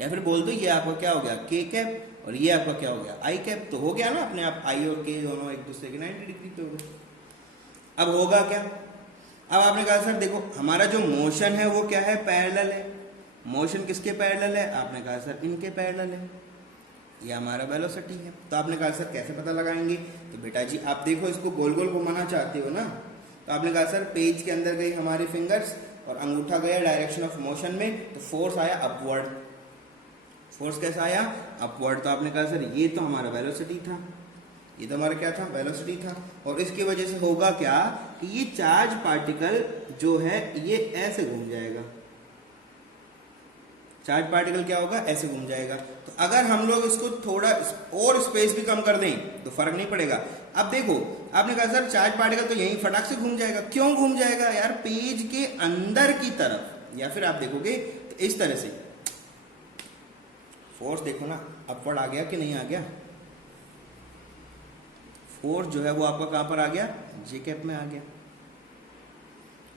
या फिर बोल दो ये आपका क्या हो गया के कैप, और ये आपका क्या हो गया आई कैप. तो हो गया ना अपने आप, आई और के दोनों एक दूसरे के 90 डिग्री पे हो गए. अब होगा क्या, अब आपने कहा सर देखो हमारा जो मोशन है वो क्या है, पैरेलल है. मोशन किसके पैरेलल है, आपने कहा सर इनके पैरेलल है. ये हमारा वेलोसिटी है. तो आपने कहा सर कैसे पता लगाएंगे, तो बेटा जी आप देखो इसको गोल गोल घुमाना चाहते हो ना, तो आपने कहा सर पेज के अंदर गई हमारी फिंगर्स और अंगूठा गया डायरेक्शन ऑफ मोशन में, तो फोर्स आया अपवर्ड. फोर्स कैसा आया, अपवर्ड. तो आपने कहा सर ये तो हमारा वेलोसिटी था, ये तो हमारा क्या था, वेलोसिटी था। और इसकी वजह से होगा क्या कि ये चार्ज पार्टिकल जो है ये ऐसे घूम जाएगा, चार्ज पार्टिकल क्या होगा, ऐसे घूम जाएगा। तो अगर हम लोग इसको थोड़ा और स्पेस भी कम कर दें तो फर्क नहीं पड़ेगा। अब देखो, आपने कहा सर चार्ज पार्टिकल तो यहीं फटाक से घूम जाएगा, क्यों घूम जाएगा यार, पेज के अंदर की तरफ, या फिर आप देखोगे तो इस तरह से फोर्स देखो ना, अपवर्ड आ गया कि नहीं आ गया, फोर्स जो है वो आपका कहां पर आ गया, जे कैप में आ गया,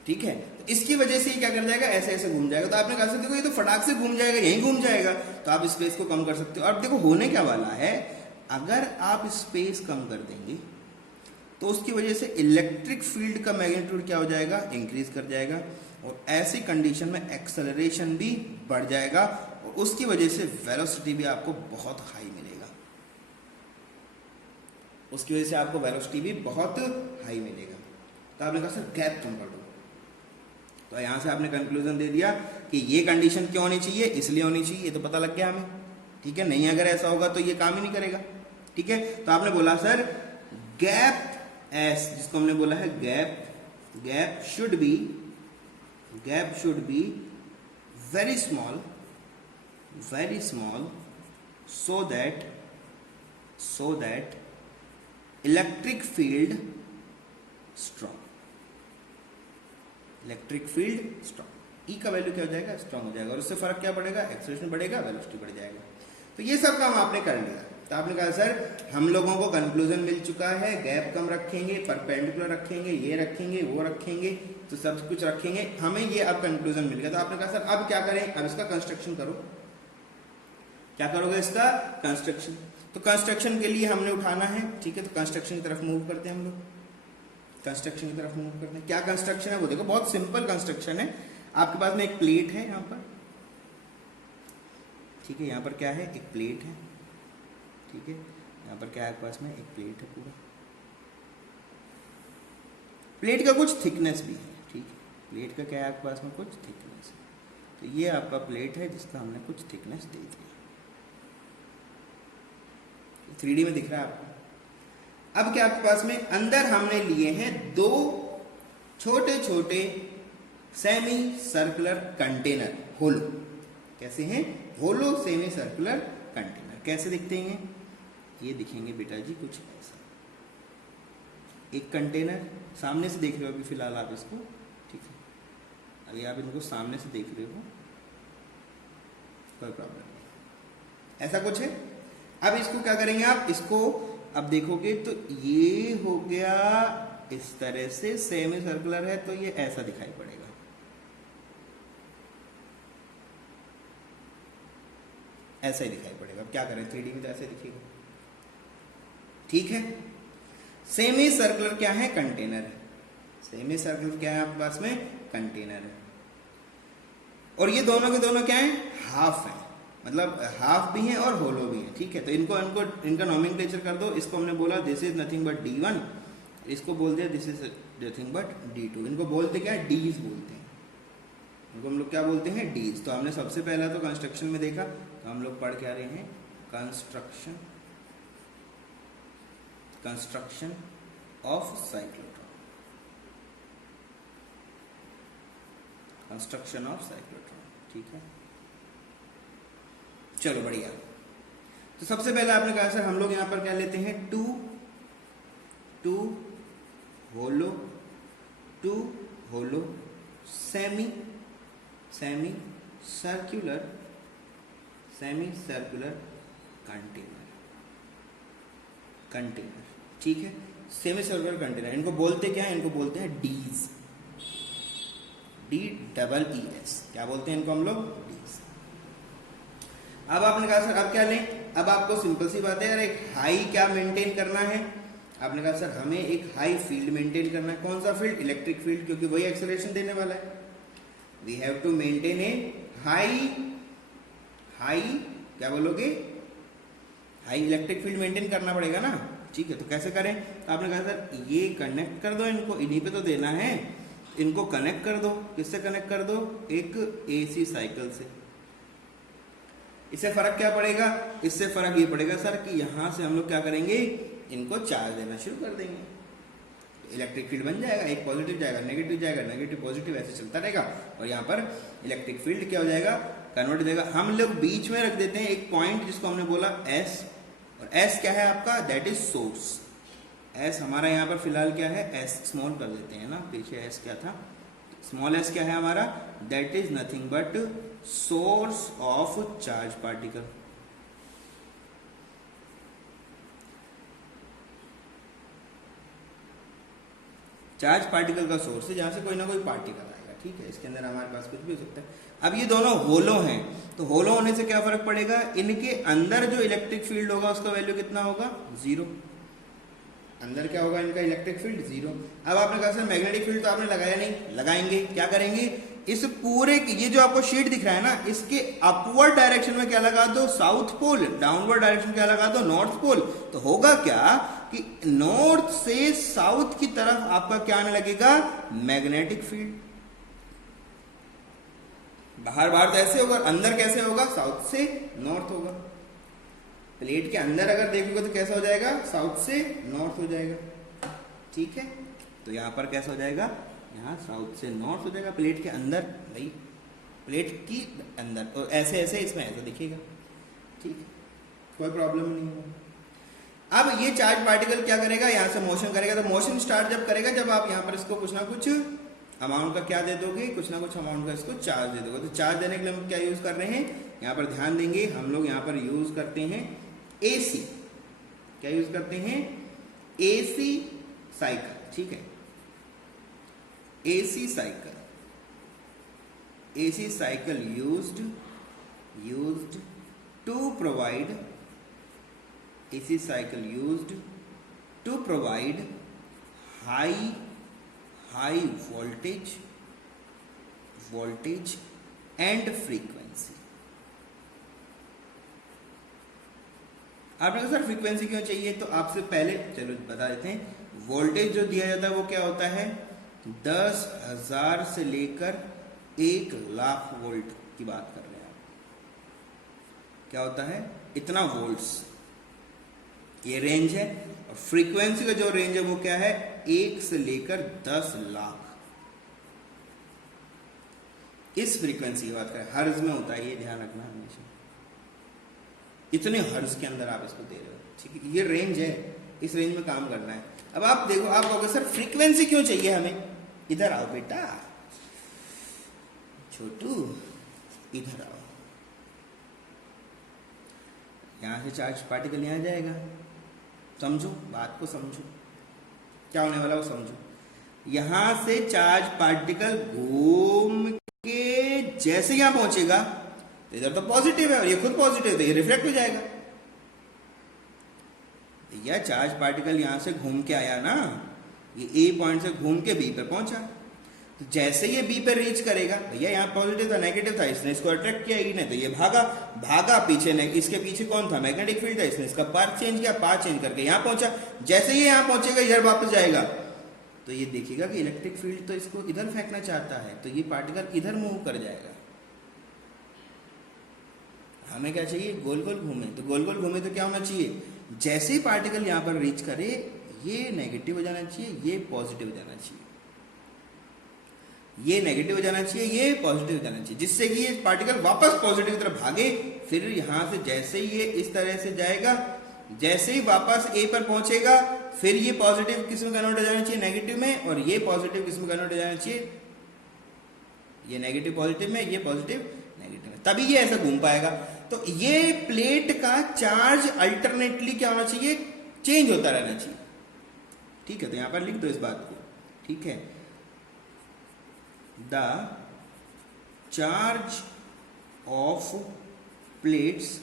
ठीक है। तो इसकी वजह से ये क्या कर जाएगा, ऐसे ऐसे घूम जाएगा। तो आपने कहा देखो ये तो फटाक से घूम जाएगा, यहीं घूम जाएगा, तो आप स्पेस को कम कर सकते हो। अब देखो होने क्या वाला है, अगर आप स्पेस कम कर देंगे तो उसकी वजह से इलेक्ट्रिक फील्ड का मैग्नीट्यूड क्या हो जाएगा, इंक्रीज कर जाएगा, और ऐसी कंडीशन में एक्सेलरेशन भी बढ़ जाएगा, और उसकी वजह से वेलोसिटी भी आपको बहुत हाई मिलेगा, उसकी वजह से आपको वेलोसिटी भी बहुत हाई मिलेगा। तो आपने कहा सर गैप कम कर दो, तो यहां से आपने कंक्लूजन दे दिया कि ये कंडीशन क्यों होनी चाहिए, इसलिए होनी चाहिए, ये तो पता लग गया हमें, ठीक है। नहीं अगर ऐसा होगा तो ये काम ही नहीं करेगा, ठीक है। तो आपने बोला सर गैप एस, जिसको हमने बोला है gap should be very small so that electric field strong, E का वैल्यू क्या हो जाएगा, स्ट्रॉन्ग हो जाएगा, और उससे फर्क क्या पड़ेगा, एक्सेलरेशन बढ़ेगा, वेलोसिटी बढ़ जाएगा। तो ये सब काम आपने कर लिया। तो आपने कहा सर हम लोगों को कंक्लूजन मिल चुका है, गैप कम रखेंगे, परपेंडिकुलर रखेंगे, ये रखेंगे, वो रखेंगे, तो सब कुछ रखेंगे, हमें ये अब कंक्लूजन मिल गया। तो आपने कहा सर अब क्या करें, अब इसका कंस्ट्रक्शन करो। क्या करोगे, इसका कंस्ट्रक्शन। तो कंस्ट्रक्शन के लिए हमने उठाना है, ठीक है। तो कंस्ट्रक्शन की तरफ मूव करते हैं हम लोग, कंस्ट्रक्शन की तरफ मूव करते हैं। क्या कंस्ट्रक्शन है वो देखो, बहुत सिंपल कंस्ट्रक्शन है। आपके पास में एक प्लेट है यहाँ पर, ठीक है, यहाँ पर क्या है, एक प्लेट है, ठीक है। यहाँ पर क्या है आपके पास में, एक प्लेट है पूरा, प्लेट का कुछ थिकनेस भी है, ठीक है। प्लेट का क्या है आपके पास में, कुछ थिकनेस है। तो ये आपका प्लेट है जिसका हमने कुछ थिकनेस दे दी, 3D में दिख रहा है आपको। अब क्या आपके पास में अंदर हमने लिए हैं दो छोटे छोटे सेमी सर्कुलर कंटेनर, होलो, कैसे हैं, होलो सेमी सर्कुलर कंटेनर। कैसे दिखते हैं, ये दिखेंगे बेटा जी कुछ ऐसा, एक कंटेनर सामने से देख रहे हो अभी फिलहाल आप इसको, ठीक है, अभी आप इनको सामने से देख रहे हो, कोई प्रॉब्लम नहीं, ऐसा कुछ है। अब इसको क्या करेंगे आप, इसको अब देखोगे तो ये हो गया इस तरह से, सेमी सर्कुलर है तो ये ऐसा दिखाई पड़ेगा, ऐसा ही दिखाई पड़ेगा। अब क्या करें, 3D में तो ऐसे दिखेगा, ठीक है। सेमी सर्कुलर क्या है, कंटेनर है, सेमी सर्कुलर क्या है आपके पास में, कंटेनर है, और ये दोनों के दोनों क्या है, हाफ है, मतलब हाफ भी है और होलो भी है, ठीक है। तो इनका नोमेनक्लेचर कर दो। इसको हमने बोला this is nothing but D1, इसको बोल दिया this is nothing but D2। इनको बोलते क्या है, डीज बोलते हैं, इनको हम लोग क्या बोलते हैं, डीज। तो हमने सबसे पहला तो कंस्ट्रक्शन में देखा, तो हम लोग पढ़ क्या रहे हैं, construction of cyclotron, construction of cyclotron, ठीक है। चलो बढ़िया। तो सबसे पहले आपने कहा सर हम लोग यहां पर क्या लेते हैं, two hollow semi circular container, ठीक है। सेमी सर्कुलर कंटेनर, इनको बोलते क्या है, इनको बोलते हैं डीज, DEES, क्या बोलते हैं इनको हम लोग, डीज। अब आपने कहा सर अब क्या लें, अब आपको सिंपल सी बात है यार, एक हाई क्या मेंटेन करना है, आपने कहा सर हमें एक हाई फील्ड मेंटेन करना है। कौन सा फील्ड, इलेक्ट्रिक फील्ड, क्योंकि वही एक्सेलरेशन देने वाला है। We have to maintain a high क्या बोलोगे, हाई इलेक्ट्रिक फील्ड मेंटेन करना पड़ेगा ना, ठीक है। तो कैसे करें, तो आपने कहा सर ये कनेक्ट कर दो, इनको इन्हीं पे तो देना है, इनको कनेक्ट कर दो। किससे कनेक्ट कर दो, एक AC साइकिल से। इससे फर्क क्या पड़ेगा, इससे फर्क ये पड़ेगा सर कि यहां से हम लोग क्या करेंगे, इनको चार्ज देना शुरू कर देंगे, इलेक्ट्रिक फील्ड बन जाएगा, एक पॉजिटिव जाएगा, नेगेटिव पॉजिटिव, ऐसे चलता रहेगा। और यहाँ पर इलेक्ट्रिक फील्ड क्या हो जाएगा, कन्वर्ट हो जाएगा। हम लोग बीच में रख देते हैं एक पॉइंट जिसको हमने बोला एस, और एस क्या है आपका, दैट इज सोर्स। एस हमारा यहाँ पर फिलहाल क्या है, एस स्मॉल कर देते हैं ना, पीछे एस क्या था, स्मॉल एस क्या है हमारा, that is nothing but source of charge particle. Charge particle का सोर्स है जहां से कोई ना कोई पार्टिकल आएगा, ठीक है। इसके अंदर हमारे पास कुछ भी हो सकता है। अब ये दोनों होलो हैं, तो होलो होने से क्या फर्क पड़ेगा, इनके अंदर जो इलेक्ट्रिक फील्ड होगा उसका वैल्यू कितना होगा, 0। अंदर क्या होगा इनका इलेक्ट्रिक फील्ड, 0। अब आपने कहा सर मैग्नेटिक फील्ड तो आपने लगाया नहीं, लगाएंगे, क्या करेंगे, इस पूरे ये जो आपको शीट दिख रहा है ना, इसके अपवर्ड डायरेक्शन में क्या लगा दो, साउथ पोल, डाउनवर्ड डायरेक्शन क्या लगा दो, नॉर्थ पोल। तो होगा क्या कि नॉर्थ से साउथ की तरफ आपका क्या आने लगेगा, मैग्नेटिक फील्ड। बाहर बाहर तो ऐसे होगा, अंदर कैसे होगा, साउथ से नॉर्थ होगा। प्लेट के अंदर अगर देखोगे तो कैसा हो जाएगा, साउथ से नॉर्थ हो जाएगा, ठीक है। तो यहां पर कैसा हो जाएगा, यहाँ साउथ से नॉर्थ हो जाएगा, प्लेट के अंदर, भाई प्लेट की अंदर, और ऐसे ऐसे इसमें ऐसा दिखेगा, ठीक है, कोई प्रॉब्लम नहीं होगा। अब ये चार्ज पार्टिकल क्या करेगा, यहाँ से मोशन करेगा। तो मोशन स्टार्ट जब करेगा, जब आप यहाँ पर इसको कुछ ना कुछ अमाउंट का क्या दे दोगे, कुछ ना कुछ अमाउंट का इसको चार्ज दे दोगे। तो चार्ज देने के लिए हम क्या यूज कर रहे हैं, यहाँ पर ध्यान देंगे, हम लोग यहाँ पर यूज करते हैं एसी। क्या यूज करते हैं, एसी साइकिल, ठीक है, AC cycle used to provide, AC cycle used to provide high voltage and frequency। आपने कहा सर फ्रीक्वेंसी क्यों चाहिए, तो आपसे पहले चलो बता देते हैं। वोल्टेज जो दिया जाता है वो क्या होता है, 10,000 से लेकर 1,00,000 वोल्ट की बात कर रहे हैं आप। क्या होता है, इतना वोल्ट्स ये रेंज है। और फ्रीक्वेंसी का जो रेंज है वो क्या है, 1 से लेकर 10 लाख। इस फ्रीक्वेंसी की बात करें, हर्ज में होता है, ये ध्यान रखना हमेशा, इतने हर्ज के अंदर आप इसको दे रहे हो, ठीक है। ये रेंज है, इस रेंज में काम करना है। अब आप देखो, आप कहोगे सर फ्रीक्वेंसी क्यों चाहिए हमें, इधर आओ बेटा, छोटू इधर आओ। यहां से चार्ज पार्टिकल यहां जाएगा, समझो बात को, समझो क्या होने वाला वो समझो। यहां से चार्ज पार्टिकल घूम के जैसे यहां पहुंचेगा, तो इधर तो पॉजिटिव है और ये खुद पॉजिटिव है, तो ये रिफ्लेक्ट हो जाएगा। भैया चार्ज पार्टिकल यहां से घूम के आया ना, ये ए पॉइंट से घूम के बी पर पहुंचा, तो जैसे ये बी पर रीच करेगा, भैया यहाँ पॉजिटिव था, नेगेटिव था, इसने इसको अट्रैक्ट किया, ही नहीं तो ये भागा पीछे, इसके पीछे कौन था, मैग्नेटिक फील्ड था, इसने इसका पाथ चेंज किया, पाथ चेंज करके यहाँ पहुंचा। जैसे ये यहाँ पहुंचेगा, इधर वापस जाएगा, तो ये देखेगा कि इलेक्ट्रिक फील्ड तो इसको इधर फेंकना चाहता है, तो ये पार्टिकल इधर मूव कर जाएगा। हमें क्या चाहिए, गोल गोल घूमे, तो गोल गोल घूमे तो क्या होना चाहिए, जैसे ही पार्टिकल यहां पर रीच करे, ये नेगेटिव हो जाना चाहिए, ये पॉजिटिव हो जाना चाहिए, ये नेगेटिव हो जाना चाहिए, ये पॉजिटिव हो जाना चाहिए, जिससे कि ये पार्टिकल वापस पॉजिटिव की तरफ भागे। फिर यहां से जैसे ही ये इस तरह से जाएगा, जैसे ही वापस ए पर पहुंचेगा, फिर ये पॉजिटिव किस में कन्वर्ट हो जाना चाहिए, नेगेटिव में, और ये पॉजिटिव किस में कन्वर्ट हो जाना चाहिए, ये नेगेटिव पॉजिटिव में, ये पॉजिटिव नेगेटिव में, तभी ये ऐसा घूम पाएगा। तो ये प्लेट का चार्ज अल्टरनेटली क्या होना चाहिए, चेंज होता रहना चाहिए, ठीक है। तो यहां पर लिख दो इस बात को, ठीक है। The charge of plates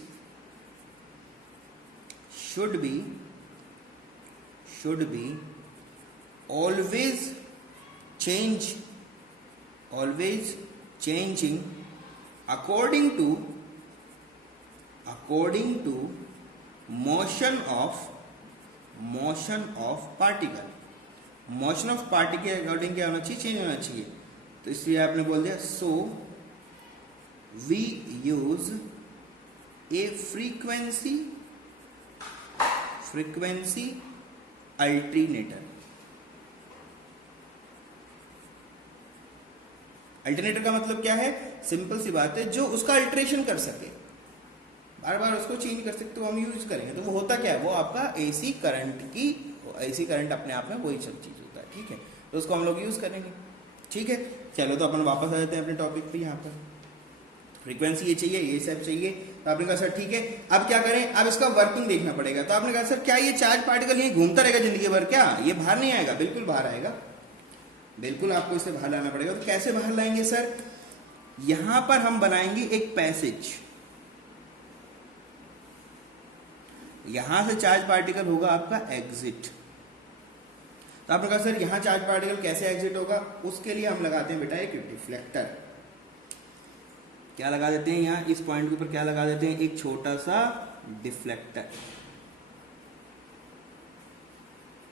should be always changing according to motion of particle। Motion of particle के अकॉर्डिंग क्या होना चाहिए, चेंज होना चाहिए। तो इसलिए आपने बोल दिया, so we use a frequency alternator. Alternator का मतलब क्या है? सिंपल सी बात है, जो उसका अल्टरेशन कर सके, बार बार उसको चेंज कर सकते हो, हम यूज करेंगे। तो वो होता क्या है? वो आपका एसी करंट की, एसी करंट अपने आप में वही सब चीज होता है, ठीक है। तो उसको हम लोग यूज करेंगे, ठीक है। चलो तो अपन वापस आ जाते हैं अपने टॉपिक पे। यहाँ पर फ्रीक्वेंसी ये चाहिए, ये सब चाहिए, तो आपने कहा सर ठीक है, अब क्या करें? अब इसका वर्किंग देखना पड़ेगा। तो आपने कहा सर क्या ये चार्ज पार्टिकल यही घूमता रहेगा जिंदगी भर? क्या ये बाहर नहीं आएगा? बिल्कुल बाहर आएगा, बिल्कुल आपको इसे बाहर लाना पड़ेगा। तो कैसे बाहर लाएंगे सर? यहां पर हम बनाएंगे एक पैसेज, यहां से चार्ज पार्टिकल होगा आपका एग्जिट। तो आपने कहा सर यहां चार्ज पार्टिकल कैसे एग्जिट होगा? उसके लिए हम लगाते हैं बेटा एक डिफ्लेक्टर। क्या लगा देते हैं यहां इस पॉइंट के ऊपर? क्या लगा देते हैं? एक छोटा सा डिफ्लेक्टर,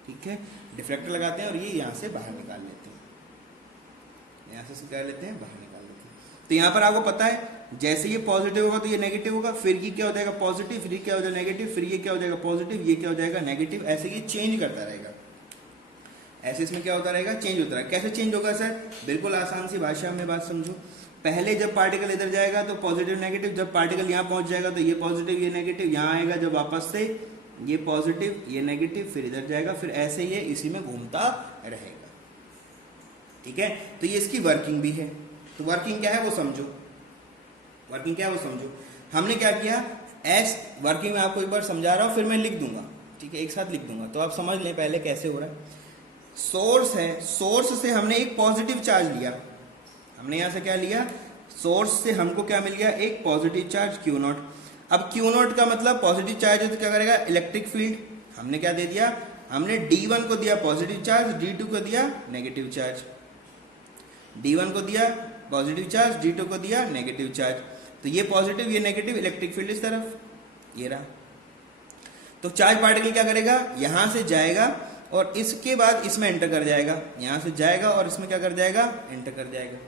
ठीक है। डिफ्लेक्टर लगाते हैं और ये यहां से बाहर निकाल लेते हैं, यहां से निकाल लेते हैं, बाहर निकाल लेते हैं। तो यहां पर आपको पता है, जैसे ये पॉजिटिव होगा तो ये नेगेटिव होगा, फिर ये क्या हो जाएगा? पॉजिटिव, फिर ये क्या हो जाएगा? नेगेटिव, फिर ये क्या हो जाएगा? पॉजिटिव, ये क्या हो जाएगा? नेगेटिव। ऐसे ये चेंज करता रहेगा, ऐसे इसमें क्या होता रहेगा? चेंज होता रहेगा। कैसे चेंज होगा सर? बिल्कुल आसान सी भाषा में बात समझो। पहले जब पार्टिकल इधर जाएगा तो पॉजिटिव नेगेटिव, जब पार्टिकल यहाँ पहुंच जाएगा तो ये पॉजिटिव ये नेगेटिव, यहाँ आएगा जब वापस से ये पॉजिटिव ये नेगेटिव, फिर इधर जाएगा, फिर ऐसे ये इसी में घूमता रहेगा, ठीक है। तो ये इसकी वर्किंग भी है। तो वर्किंग क्या है वो समझो, वर्किंग क्या है वो समझो। हमने क्या किया? एस वर्किंग में आपको एक बार समझा रहा हूं, फिर मैं लिख दूंगा, ठीक है, एक साथ लिख दूंगा, तो आप समझ लें पहले कैसे हो रहा है। सोर्स है, सोर्स से हमने एक पॉजिटिव चार्ज लिया, हमने यहां से क्या लिया? सोर्स से हमको क्या मिल गया? एक पॉजिटिव चार्ज क्यू नॉट। अब क्यू नॉट का मतलब पॉजिटिव चार्ज है तो क्या करेगा? Electric field. हमने क्या दे दिया? हमने D1 को दिया पॉजिटिव चार्ज, D2 को दिया नेगेटिव चार्ज। D1 को दिया पॉजिटिव चार्ज, D2 को दिया नेगेटिव चार्ज। तो ये पॉजिटिव ये नेगेटिव, इलेक्ट्रिक फील्ड इस तरफ, ये रहा। तो चार्ज पार्टिकल क्या करेगा? यहां से जाएगा और इसके बाद इसमें एंटर कर जाएगा, यहां से जाएगा और इसमें क्या कर जाएगा? एंटर कर जाएगा।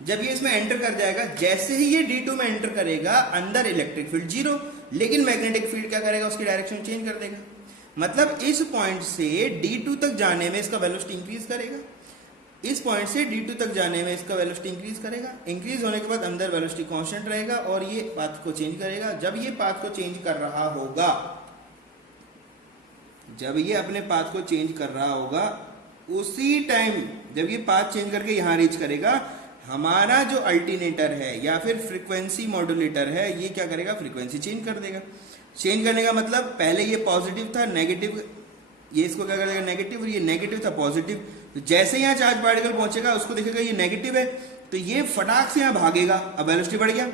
जब ये इसमें एंटर कर जाएगा, जैसे ही ये D2 में एंटर करेगा, अंदर इलेक्ट्रिक फील्ड जीरो, लेकिन मैग्नेटिक फील्ड क्या करेगा? उसकी डायरेक्शन चेंज कर देगा। मतलब इस पॉइंट से D2 तक जाने में इसका वेलोसिटी इंक्रीज करेगा, इस पॉइंट से D2 तक जाने में इसका वेलोसिटी इंक्रीज करेगा। इंक्रीज होने के बाद अंदर वेलोसिटी कांस्टेंट रहेगा और ये पाथ को चेंज करेगा। जब ये पाथ को चेंज कर रहा होगा, जब ये अपने पाथ को चेंज कर रहा होगा, उसी टाइम जब ये पाथ चेंज करके यहां रीच करेगा, हमारा जो अल्टरनेटर है या फिर फ्रीक्वेंसी मॉड्यूलेटर है, ये क्या करेगा? फ्रीक्वेंसी चेंज कर देगा। चेंज करने का मतलब पहले ये पॉजिटिव था नेगेटिव, ये इसको क्या करेगा? नेगेटिव, और ये नेगेटिव था पॉजिटिव। तो जैसे यहाँ चार्ज पार्टिकल पहुंचेगा, उसको देखेगा ये नेगेटिव है, तो ये फटाक से यहाँ भागेगा। अब वेलोसिटी बढ़ गया,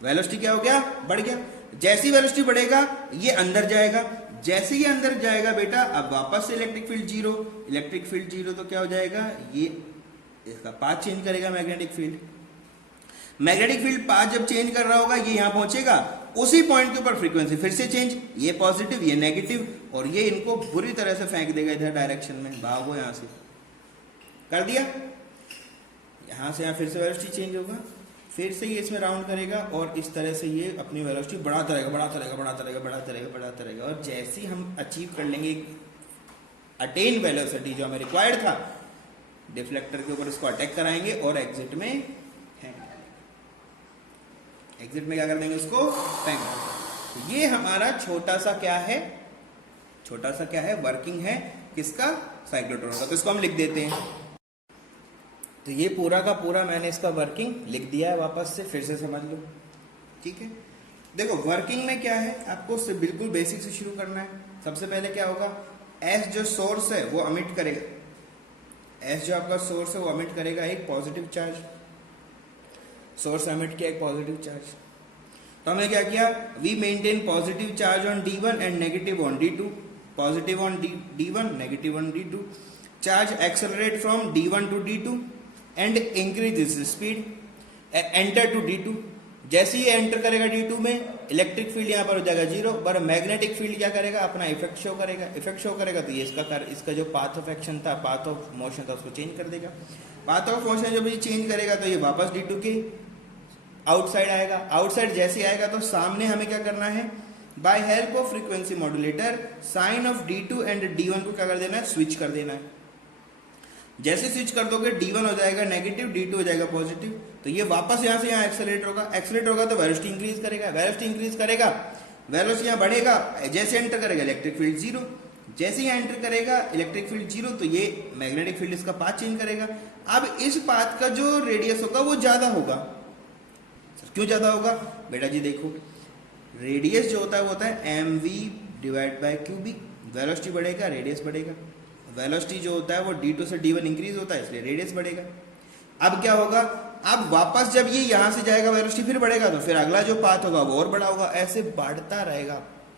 वेलोसिटी क्या हो गया? बढ़ गया। जैसी वेलोसिटी बढ़ेगा ये अंदर जाएगा, जैसे ये अंदर जाएगा बेटा, अब वापस से electric field zero, electric field zero तो क्या हो जाएगा? ये इसका पाथ चेंज करेगा magnetic field. Magnetic field path जब चेंज कर रहा होगा, ये यहां पहुंचेगा, उसी पॉइंट के ऊपर फ्रीक्वेंसी फिर से चेंज, ये पॉजिटिव ये नेगेटिव, और ये इनको बुरी तरह से फेंक देगा इधर डायरेक्शन में, भागो यहां से। कर दिया, यहां से यहां फिर से वेलोसिटी चेंज होगा, फिर से ये इसमें राउंड करेगा और इस तरह से ये अपनी वेलोसिटी बढ़ाता रहेगा, बढ़ाता रहेगा, बढ़ाता रहेगा, बढ़ाता रहेगा, बढ़ाता रहेगा। और जैसे ही हम अचीव कर लेंगे अटेन वेलोसिटी जो हमें रिक्वायर्ड था, डिफ्लेक्टर के ऊपर इसको अटैक कराएंगे और एग्जिट में फेंक, एग्जिट में क्या कर देंगे? उसको फेंक। तो ये हमारा छोटा सा क्या है? छोटा सा क्या है? वर्किंग है किसका? साइक्लोट्रॉन का। तो इसको हम लिख देते हैं। तो ये पूरा का पूरा मैंने इसका वर्किंग लिख दिया है, वापस से फिर से समझ लो, ठीक है। देखो वर्किंग में क्या है, आपको सिर्फ बिल्कुल बेसिक से शुरू करना है। सबसे पहले क्या होगा? एस जो सोर्स है वो अमिट करेगा, एस जो आपका सोर्स है वो अमिट करेगा एक पॉजिटिव चार्ज, सोर्स अमिट किया एक पॉजिटिव चार्ज। तो हमने क्या किया? We maintain positive charge on D1 and negative on D2, positive on D1 negative on D2। Charge accelerate from D1 to D2 and increase speed, enter to D2। जैसे ही enter करेगा D2 में, electric field यहाँ पर हो जाएगा zero, पर magnetic field क्या करेगा? अपना इफेक्ट शो करेगा। इफेक्ट शो करेगा तो ये इसका जो पाथ ऑफ एक्शन था, पाथ ऑफ मोशन था, उसको चेंज कर देगा। पाथ ऑफ मोशन जब ये चेंज करेगा तो ये वापस D2 के आउटसाइड आएगा। आउटसाइड जैसे आएगा तो सामने हमें क्या करना है? By help of frequency modulator sign of D2 and D1 को क्या कर देना है, स्विच कर देना है। जैसे स्विच कर दोगे D1 हो जाएगा नेगेटिव, D2 हो जाएगा पॉजिटिव, तो ये वापस यहां से यहां एक्सेलरेट होगा। एक्सेलरेट होगा तो वेलोसिटी इंक्रीज करेगा, वेलोसिटी इंक्रीज करेगा, वेलोसिटी यहां बढ़ेगा, जैसे एंटर करेगा इलेक्ट्रिक फील्ड जीरो, जैसे ही एंटर करेगा इलेक्ट्रिक फील्ड जीरो, तो ये मैग्नेटिक फील्ड इसका पाथ चेंज करेगा। अब इस पाथ का जो रेडियस होगा वो ज्यादा होगा। क्यों ज्यादा होगा बेटा जी, देखो रेडियस जो होता है वो होता है mv divide by qb, velocity बढ़ेगा रेडियस बढ़ेगा। वेलोसिटी जो होता है वो D2 से D1 इंक्रीज होता है, इसलिए रेडियस बढ़ेगा। अब क्या होगा, अब वापस जब ये यहां से जाएगा वेलोसिटी फिर बढ़ेगा, तो फिर अगला जो पाथ होगा वो और बड़ा होगा, ऐसे बढ़ता रहेगा,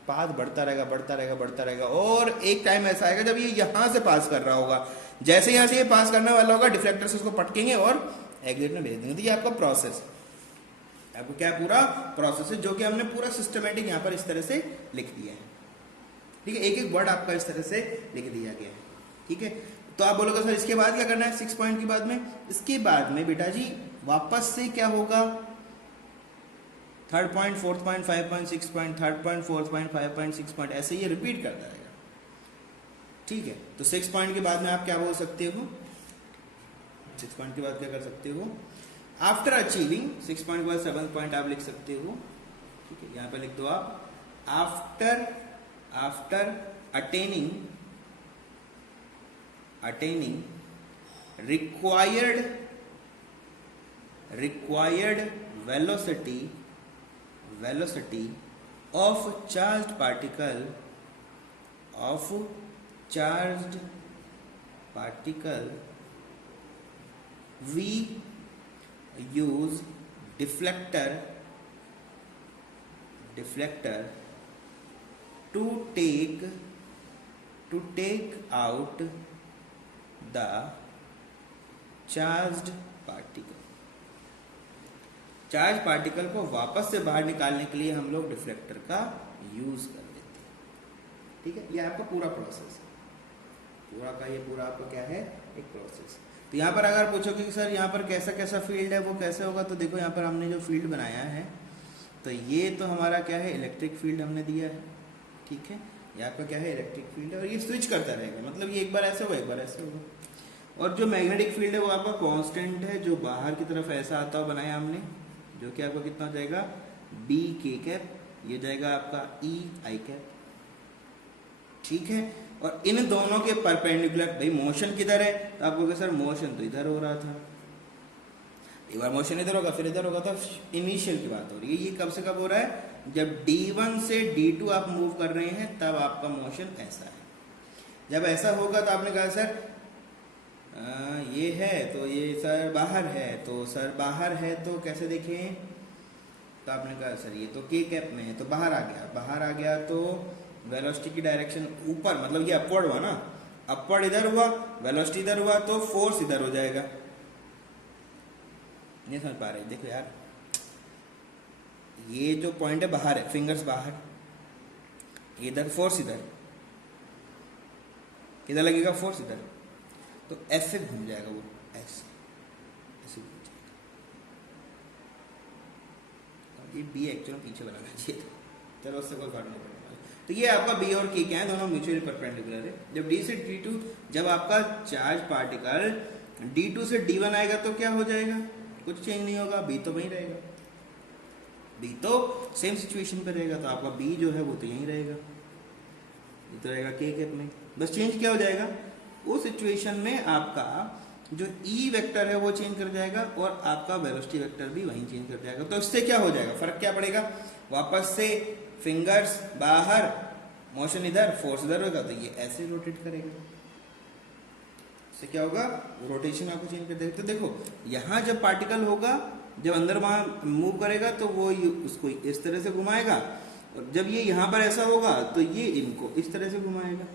पाथ बढ़ता रहेगा बढ़ता रहेगा बढ़ता रहेगा, और एक टाइम ऐसा आएगा जब ये यहां से पास कर रहा होगा, जैसे यहां से ये पास करने वाला होगा डिफ्लेक्टर से उसको पटकेंगे और एग्जिट में भेज देंगे। तो ये आपका प्रोसेस, आपको क्या पूरा प्रोसेस है जो कि हमने पूरा सिस्टमेटिक यहाँ पर इस तरह से लिख दिया है। ठीक है, एक एक वर्ड आपका इस तरह से लिख दिया गया है। ठीक है, तो आप बोलोगे सर इसके बाद क्या करना है 6 पॉइंट के बाद में, इसके बाद में बेटा जी वापस से क्या होगा, 3rd point 4th point 5 point 6 point 3rd point 4th point 5 point 6 point, ऐसे ये रिपीट करता रहेगा। ठीक है, तो 6 पॉइंट के बाद में आप क्या बोल सकते हो, 6 पॉइंट के बाद क्या कर सकते हो, आफ्टर अचीविंग 6 पॉइंट के बाद 7th पॉइंट आप लिख सकते हो। ठीक है, यहां पर लिख दो आप after attaining required velocity of charged particle we use deflector to take out the charged particle को वापस से बाहर निकालने के लिए हम लोग डिफ्लेक्टर का यूज कर लेते हैं। ठीक है, ये आपका पूरा प्रोसेस है, पूरा आपका क्या है, एक प्रोसेस। तो यहाँ पर अगर पूछोगे कि सर यहाँ पर कैसा कैसा फील्ड है वो कैसे होगा, तो देखो यहाँ पर हमने जो फील्ड बनाया है, तो ये तो हमारा क्या है इलेक्ट्रिक फील्ड हमने दिया है। ठीक है, ये आपका क्या है इलेक्ट्रिक फील्ड है, और ये स्विच करता रहेगा, मतलब ये एक बार ऐसे होगा एक बार ऐसे होगा। और जो मैग्नेटिक फील्ड है वो आपका कांस्टेंट है, जो बाहर की तरफ ऐसा आता हुआ बनाया हमने, जो कि आपका कितना हो जाएगा बी के कैप, ये जाएगा आपका ई आई कैप। ठीक है, और इन दोनों के परपेंडिकुलर, भाई मोशन किधर है, तो आपको सर मोशन तो इधर हो रहा था, एक बार मोशन इधर होगा फिर इधर होगा, तो इनिशियल की बात हो रही है। ये कब से कब हो रहा है, जब D1 से D2 आप मूव कर रहे हैं तब आपका मोशन ऐसा है। जब ऐसा होगा तो आपने कहा सर ये है तो ये सर बाहर है, तो सर बाहर है तो कैसे देखें, तो आपने कहा सर ये तो के कैप में है तो बाहर आ गया, तो वेलोसिटी की डायरेक्शन ऊपर, मतलब ये अपवर्ड हुआ ना, अपवर्ड इधर हुआ, वेलोसिटी इधर हुआ, तो फोर्स इधर हो जाएगा। नहीं समझ पा रहे, देखो यार ये जो पॉइंट है बाहर है, फिंगर्स बाहर, इधर फोर्स इधर, किधर लगेगा फोर्स इधर, तो ऐसे घूम जाएगा वो, ऐसे घूम जाएगा। ये बी एक्चुअली पीछे बनाना चाहिए था, चलो उससे कोई फर्क नहीं पड़ेगा। तो ये आपका बी और के क्या है, दोनों म्यूचुअली परपेंडिकुलर है। जब डी से D2, जब आपका चार्ज पार्टिकल D2 से D1 आएगा तो क्या हो जाएगा, कुछ चेंज नहीं होगा, बी तो वहीं रहेगा, बी तो सेम सिचुएशन पे रहेगा, तो आपका बी जो है वो तो यहीं रहेगा, ये तो रहेगा के कैप में। बस चेंज क्या हो जाएगा, उस सिचुएशन में आपका जो ई वेक्टर है वो चेंज कर जाएगा, और आपका वेलोसिटी वेक्टर भी वहीं चेंज कर जाएगा। तो इससे क्या हो जाएगा, फर्क क्या पड़ेगा, वापस से फिंगर्स बाहर, मोशन इधर, फोर्स इधर होगा, तो ये ऐसे रोटेट करेगा। इससे क्या होगा, रोटेशन आपको चेंज कर देगा। तो देखो यहाँ जब पार्टिकल होगा, जब अंदर वहां मूव करेगा तो वो उसको इस तरह से घुमाएगा, और जब ये यहाँ पर ऐसा होगा तो ये इनको इस तरह से घुमाएगा।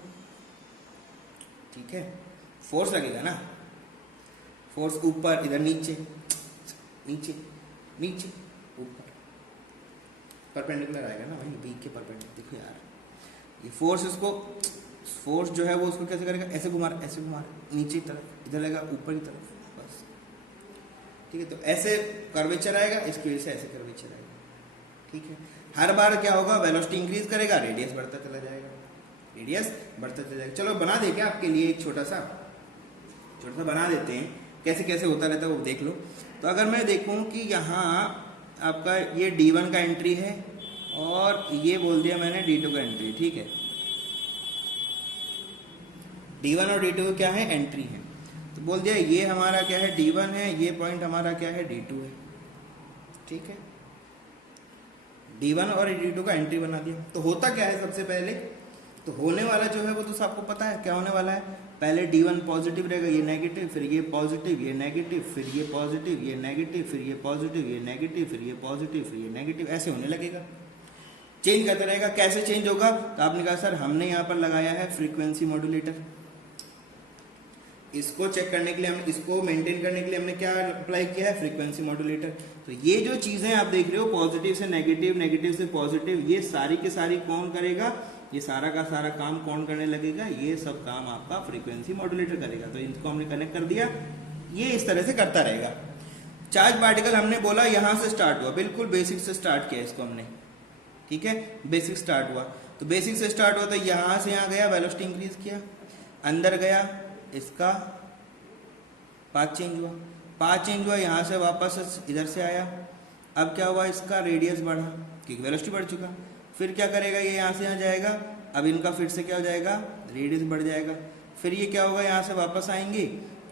ठीक है, फोर्स लगेगा ना, फोर्स ऊपर इधर नीचे नीचे नीचे ऊपर, परपेंडिकुलर आएगा ना, वही बी के परपेंडिकुलर। देखो यार ये फोर्स, इसको फोर्स जो है वो उसको कैसे करेगा, ऐसे घुमा नीचे की तरफ, इधर लगेगा ऊपर की तरफ, बस। ठीक है, तो ऐसे कर्वेचर आएगा, इसकी वजह से ऐसे कर्वेचर आएगा। ठीक है, हर बार क्या होगा, वेलोसिटी इंक्रीज करेगा, रेडियस बढ़ता चला जाएगा, रेडियस बढ़ता चला जाएगा। चलो बना दे क्या आपके लिए एक छोटा सा बना देते हैं, कैसे कैसे होता रहता है वो देख लो। तो अगर मैं देखूं कि यहाँ आपका ये D1 का एंट्री है और ये बोल दिया मैंने D2 का एंट्री, ठीक है, D1 और D2 क्या है, एंट्री है। तो बोल दिया ये हमारा क्या है, D1 है, ये पॉइंट हमारा क्या है, D2 है, ठीक है, D1 और D2 का एंट्री बना दिया। तो होता क्या है सबसे पहले, तो होने वाला जो है वो तो सबको पता है क्या होने वाला है, पहले D1 पॉजिटिव रहेगा, ये नेगेटिव, फिर ये पॉजिटिव, ये नेगेटिव, फिर ये पॉजिटिव, ये नेगेटिव, फिर ये पॉजिटिव, ये नेगेटिव, फिर ये पॉजिटिव, फिर ये नेगेटिव, ऐसे होने लगेगा, चेंज करता रहेगा। कैसे चेंज होगा, तो आपने कहा सर हमने यहाँ पर लगाया है फ्रीक्वेंसी मॉड्यूलेटर, इसको चेक करने के लिए, हम इसको मेंटेन करने के लिए हमने क्या अप्लाई किया है, फ्रीक्वेंसी मॉड्यूलेटर। तो ये जो चीजें आप देख रहे हो, पॉजिटिव से नेगेटिव, नेगेटिव से पॉजिटिव, ये सारी की सारी कौन करेगा, ये सारा का सारा काम कौन करने लगेगा, ये सब काम आपका फ्रीक्वेंसी मॉड्यूलेटर करेगा। तो इनको हमने कनेक्ट कर दिया, ये इस तरह से करता रहेगा। चार्ज पार्टिकल हमने बोला यहां से स्टार्ट हुआ, बिल्कुल बेसिक से स्टार्ट किया इसको हमने, ठीक है, बेसिक स्टार्ट हुआ। तो बेसिक से स्टार्ट हुआ तो यहां से यहां गया, वेलोसिटी इंक्रीज किया, अंदर गया, इसका पाथ चेंज हुआ, यहां से वापस इधर से आया, अब क्या हुआ, इसका रेडियस बढ़ा क्योंकि वेलोसिटी बढ़ चुका। फिर क्या करेगा, ये यहाँ से यहाँ जाएगा, अब इनका फिर से क्या हो जाएगा, रेडियस बढ़ जाएगा। फिर ये क्या होगा, यहाँ से वापस आएंगे,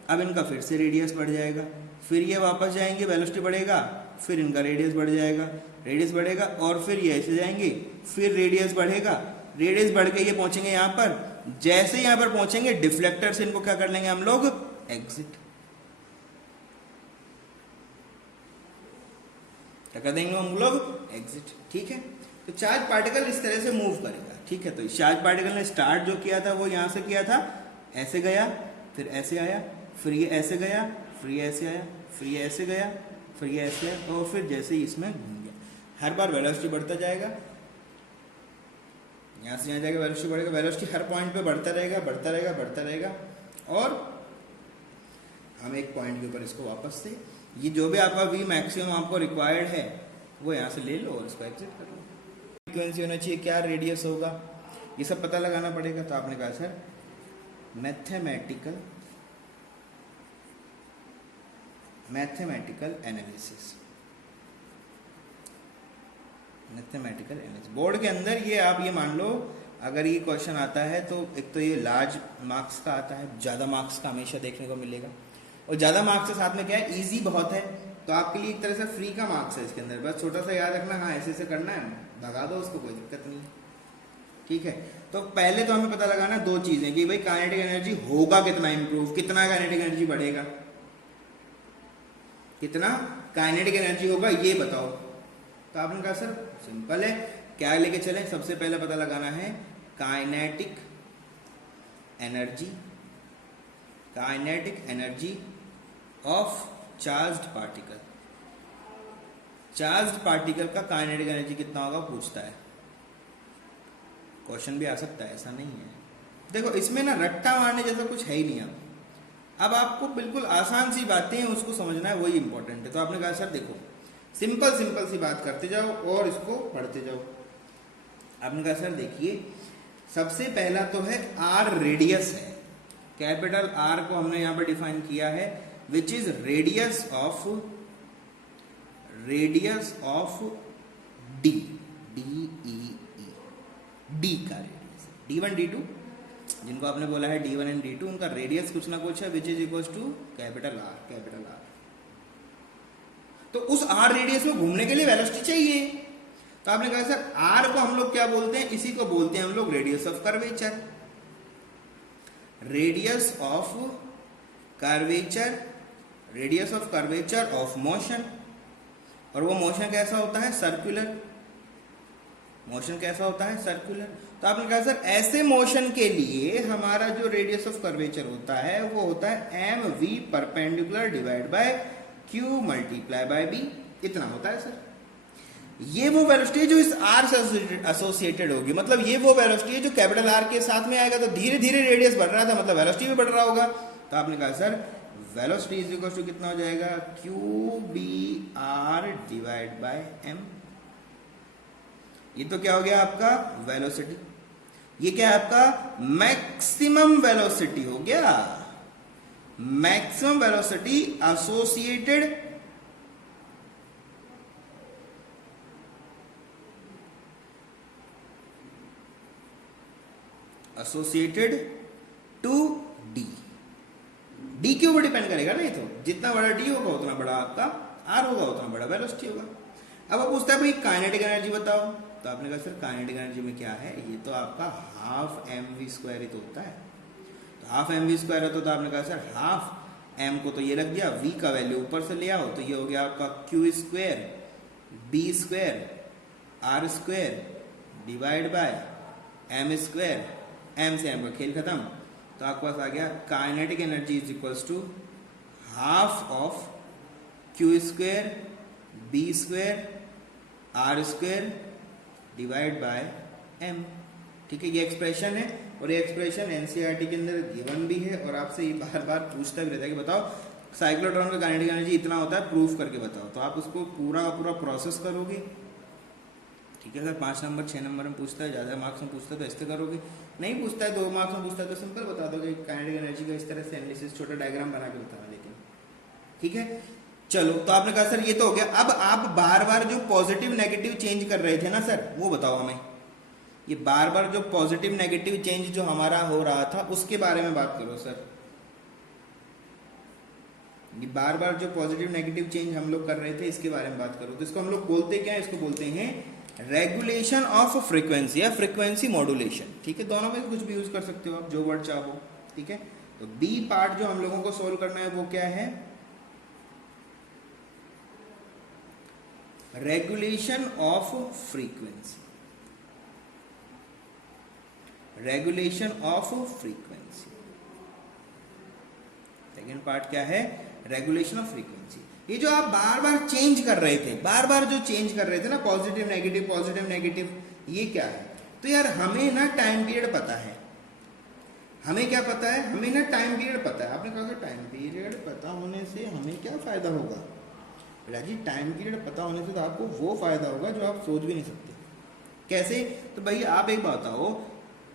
अब इनका फिर से रेडियस बढ़ जाएगा। फिर ये वापस जाएंगे, वेलोसिटी बढ़ेगा, फिर इनका रेडियस बढ़ जाएगा, रेडियस बढ़ेगा, और फिर ये ऐसे जाएंगे, फिर रेडियस बढ़ेगा, रेडियस बढ़ के ये पहुंचेंगे यहाँ पर। जैसे यहाँ पर पहुंचेंगे, डिफ्लेक्टर से इनको क्या कर लेंगे हम लोग, एग्जिट, क्या कर देंगे हम लोग, एग्जिट, ठीक है। तो चार्ज पार्टिकल इस तरह से मूव करेगा, ठीक है। तो चार्ज पार्टिकल ने स्टार्ट जो किया था वो यहां से किया था, ऐसे गया, फिर ऐसे आया, फिर ये ऐसे गया, फिर ये ऐसे आया, फिर ये ऐसे गया, फिर ये ऐसे आया, और फिर जैसे ही इसमें घूम गया। हर बार वेलोसिटी बढ़ता जाएगा, यहां से यहां जाएगा, वेलोसिटी बढ़ेगा, वेलोसिटी हर पॉइंट पे बढ़ता रहेगा, बढ़ता रहेगा, बढ़ता रहेगा, और हम एक पॉइंट के ऊपर इसको वापस से, ये जो भी आपका V मैक्सिमम आपको रिक्वायर्ड है वो यहाँ से ले लो और इसको एग्जिट कर लो। फ्रीक्वेंसी होना चाहिए, क्या रेडियस होगा, ये सब पता लगाना पड़ेगा। तो आपने कहा सर मैथमेटिकल एनालिसिस, बोर्ड के अंदर ये आप ये मान लो, अगर ये क्वेश्चन आता है तो एक तो ये लार्ज मार्क्स का आता है, ज़्यादा मार्क्स का हमेशा देखने को मिलेगा, और ज़्यादा मार्क्स के साथ में क्या है, इजी बहुत है, तो आपके लिए एक तरह से फ्री का मार्क्स है इसके अंदर। बस छोटा सा याद रखना, हाँ ऐसे ऐसे करना है, भगा दो उसको, कोई दिक्कत नहीं, ठीक है। तो पहले तो हमें पता लगाना दो चीजें कि भाई काइनेटिक एनर्जी होगा कितना इंप्रूव, कितना काइनेटिक एनर्जी बढ़ेगा, कितना काइनेटिक एनर्जी होगा ये बताओ। तो आपने कहा सर सिंपल है, क्या लेके चले, सबसे पहले पता लगाना है kinetic energy of charged particle का काइनेटिक एनर्जी कितना होगा पूछता है, क्वेश्चन भी आ सकता है, ऐसा नहीं है। देखो इसमें ना रट्टा मारने जैसा कुछ है ही नहीं। अब आपको बिल्कुल आसान सी बातें हैं उसको समझना है, वही इंपॉर्टेंट है। तो आपने कहा सर देखो सिंपल सी बात करते जाओ और इसको पढ़ते जाओ। आपने कहा सर देखिए सबसे पहला तो है आर रेडियस है, कैपिटल आर को हमने यहां पर डिफाइन किया है, which is radius of D, D का रेडियस, D1 D2 जिनको आपने बोला है D1 एंड D2, उनका रेडियस कुछ ना कुछ है, which is equal to capital R. तो उस आर रेडियस में घूमने के लिए वेलोसिटी चाहिए। तो आपने कहा सर आर को हम लोग क्या बोलते हैं, इसी को बोलते हैं हम लोग radius of curvature, radius of curvature of motion. और वो मोशन कैसा होता है, सर्कुलर। तो आपने कहा सर ऐसे मोशन के लिए हमारा जो रेडियस ऑफ कर्वेचर होता है वो होता है mv perpendicular divide by q multiply by b, इतना होता है सर। ये वो वेलोसिटी जो इस r से एसोसिएटेड होगी, मतलब ये वो वेलोसिटी है जो कैपिटल R के साथ में आएगा। तो धीरे धीरे रेडियस बढ़ रहा था, मतलब वेलोसिटी भी बढ़ रहा होगा। तो आपने कहा sir velocity is equal to कितना हो जाएगा, QBR डिवाइड बाय m। ये तो क्या हो गया आपका वेलोसिटी, ये क्या है आपका मैक्सिमम वेलोसिटी हो गया, maximum velocity associated to D, D के ऊपर डिपेंड करेगा ना, ये तो जितना बड़ा डी होगा उतना बड़ा आपका आर होगा, उतना बड़ा वेलोसिटी होगा। अब वो पूछता है भाई काइनेटिक एनर्जी बताओ, तो आपने कहा सर काइनेटिक एनर्जी में क्या है, ये तो आपका हाफ एम वी स्क्वायर ही तो होता है, तो हाफ एम वी स्क्वायर होता तो आपने कहा सर हाफ एम को तो ये लग गया, वी का वैल्यू ऊपर से ले आओ, तो ये हो गया आपका q square B square R square divide by M square, M से एम का खेल खत्म, तो आपके पास आ गया kinetic energy is equals to half of q square B square R square divide by M. ठीक है, ये एक्सप्रेशन है और ये एक्सप्रेशन एनसीईआरटी के अंदर गिवन भी है और आपसे ये बार बार पूछता भी रहता है कि बताओ साइक्लोट्रॉन का काइनेटिक एनर्जी इतना होता है, प्रूफ करके बताओ, तो आप उसको पूरा पूरा प्रोसेस करोगे। ठीक है, अगर 5 नंबर 6 नंबर में पूछता है, ज़्यादा मार्क्स में पूछता है तो ऐसे करोगे, नहीं पूछता है 2 मार्क्स में पूछता है तो सिंपल बता दो कि काइनेटिक एनर्जी का इस तरह से एनालिसिस छोटा डायग्राम बना के बताना। लेकिन ठीक है, चलो, तो आपने कहा सर ये तो हो गया, अब आप बार बार जो पॉजिटिव नेगेटिव चेंज कर रहे थे ना सर, वो बताओ हमें, ये बार बार जो पॉजिटिव नेगेटिव चेंज जो हमारा हो रहा था उसके बारे में बात करो सर। ये बार बार जो पॉजिटिव नेगेटिव चेंज हम लोग कर रहे थे इसके बारे में बात करो, तो इसको हम लोग बोलते क्या है, इसको बोलते हैं रेगुलेशन ऑफ फ्रीक्वेंसी या फ्रीक्वेंसी मॉड्यूलेशन। ठीक है, दोनों में कुछ भी यूज कर सकते हो आप, जो वर्ड चाहो। ठीक है, तो बी पार्ट जो हम लोगों को सोल्व करना है वो क्या है, regulation of frequency, regulation of frequency. Second part क्या है, रेगुलेशन ऑफ फ्रीक्वेंसी। ये जो आप बार बार चेंज कर रहे थे, बार बार जो चेंज कर रहे थे ना, पॉजिटिव नेगेटिव, ये क्या है, तो यार हमें ना टाइम पीरियड पता है, हमें क्या पता है, हमें ना टाइम पीरियड पता है। आपने कहा कि टाइम पीरियड पता होने से हमें क्या फायदा होगा, जी टाइम पीरियड पता होने से तो आपको वो फायदा होगा जो आप सोच भी नहीं सकते। कैसे, तो भाई आप एक बात बताओ,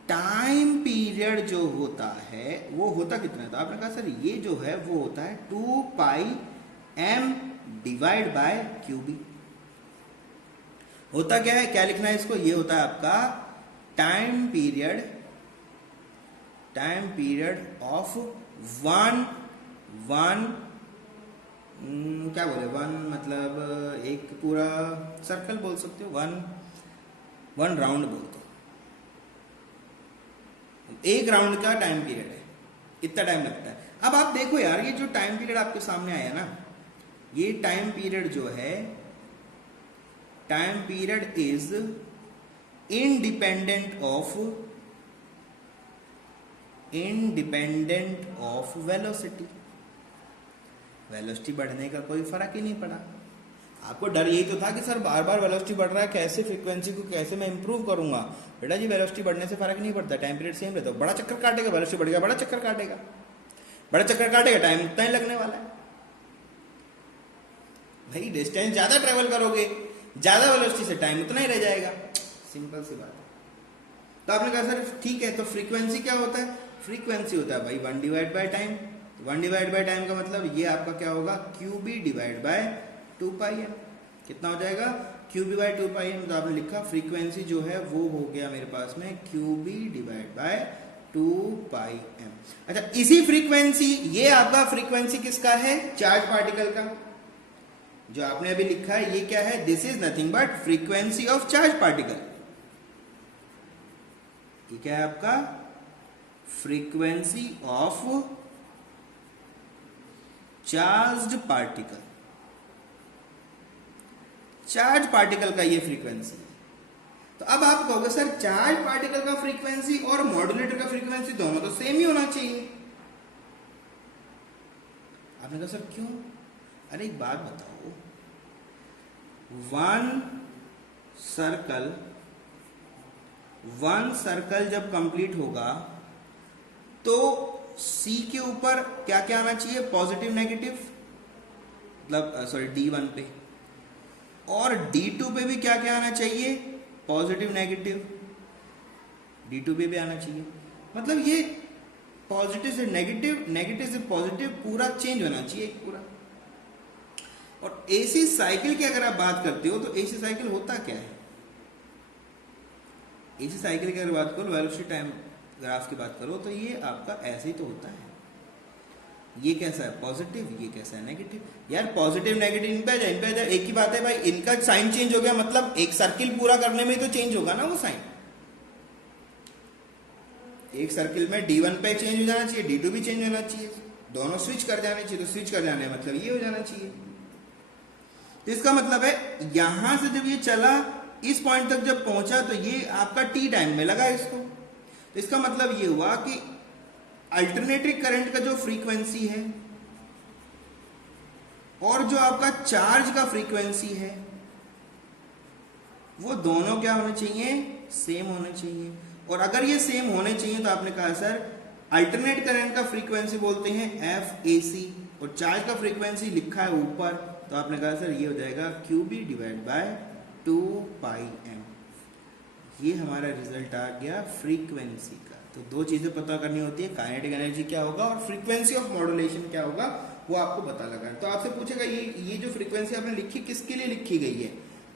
टाइम पीरियड जो होता है वो होता कितना है, तो आपने कहा सर ये जो है वो होता है 2 pi M divide by Q B. होता क्या है, क्या लिखना है इसको, ये होता है आपका टाइम पीरियड ऑफ वन क्या बोले, वन मतलब एक पूरा सर्कल बोल सकते हो, वन राउंड बोलते हो, एक राउंड का टाइम पीरियड है, इतना टाइम लगता है। अब आप देखो यार, ये जो टाइम पीरियड आपके सामने आया ना, ये टाइम पीरियड जो है, time period is independent of velocity. Velocity बढ़ने का कोई फर्क ही नहीं पड़ा। आपको डर यही तो था कि सर बार बार वेलोसिटी बढ़ रहा है, कैसे फ्रीक्वेंसी को कैसे मैं इंप्रूव करूंगा। बेटा जी वेलोसिटी बढ़ने से फर्क नहीं पड़ता, टाइम पीरियड सेम रहता है। बड़ा चक्कर काटेगा, वेलोसिटी बढ़ेगा, बड़ा चक्कर काटेगा, टाइम उतना ही लगने वाला है। भाई डिस्टेंस ज्यादा ट्रेवल करोगे, ज्यादा वेलोसिटी से टाइम उतना ही रह जाएगा, सिंपल सी बात है। तो आपने कहा सर ठीक है, तो फ्रीक्वेंसी क्या होता है, फ्रीक्वेंसी होता है भाई 1 divide by time. 1 divide by time का मतलब ये आपका क्या होगा, q B divide by 2 pi M. कितना हो जाएगा, q B by 2 pi M. तो आपने लिखा फ्रीक्वेंसी जो है वो हो गया मेरे पास में q B divide by 2 pi M. अच्छा, इसी फ्रीक्वेंसी, ये आपका फ्रीक्वेंसी किसका है, चार्ज पार्टिकल का। जो आपने अभी लिखा है ये क्या है, this is nothing but frequency of charge particle. ये क्या है आपका, frequency of charged particle. Charge particle का ये फ्रीक्वेंसी। तो अब आप कहोगे सर चार्ज पार्टिकल का फ्रीक्वेंसी और मॉड्यूलेटर का फ्रीक्वेंसी दोनों तो सेम ही होना चाहिए। आपने कहा सर क्यों, अरे एक बात बताओ, वन सर्कल जब कंप्लीट होगा तो सी के ऊपर क्या क्या आना चाहिए, पॉजिटिव नेगेटिव, मतलब सॉरी D1 पे, और D2 पे भी क्या क्या आना चाहिए, पॉजिटिव नेगेटिव, D2 भी आना चाहिए। मतलब ये पॉजिटिव से नेगेटिव, नेगेटिव से पॉजिटिव पूरा चेंज होना चाहिए पूरा। और एसी साइकिल की अगर आप बात करते हो तो एसी साइकिल होता क्या है? एसी साइकिल की अगर बात करो, वेलोसिटी टाइम ग्राफ की बात करो, तो ये आपका ऐसे ही तो होता है। ये कैसा है? पॉजिटिव, ये कैसा है? नेगेटिव। यार पॉजिटिव नेगेटिव इन पे आ जाए, एक ही बात है भाई, इनका साइन चेंज हो गया मतलब एक सर्किल पूरा करने में तो चेंज होगा ना वो साइन। एक सर्किल में D1 पे चेंज हो जाना चाहिए, D2 भी चेंज होना चाहिए, दोनों स्विच कर जाने चाहिए। तो स्विच कर जाने मतलब ये हो जाना चाहिए। तो इसका मतलब है यहां से जब ये चला इस पॉइंट तक जब पहुंचा तो ये आपका T टाइम में लगा इसको। तो इसका मतलब ये हुआ कि अल्टरनेटिंग करंट का जो फ्रीक्वेंसी है और जो आपका चार्ज का फ्रीक्वेंसी है वो दोनों क्या होने चाहिए? सेम होने चाहिए। और अगर ये सेम होने चाहिए तो आपने कहा सर अल्टरनेट करंट का फ्रीक्वेंसी बोलते हैं FAC और चार्ज का फ्रीक्वेंसी लिखा है ऊपर, तो आपने कहा सर ये हो जाएगा QB डिवाइड बाय 2πm। ये हमारा रिजल्ट आ गया फ्रीक्वेंसी का। तो दो चीजें पता करनी होती है, काइनेटिक एनर्जी क्या होगा और फ्रीक्वेंसी ऑफ मॉड्यूलेशन क्या होगा, वो आपको पता लगा। तो आपसे पूछेगा ये जो फ्रीक्वेंसी आपने लिखी किसके लिए लिखी गई है,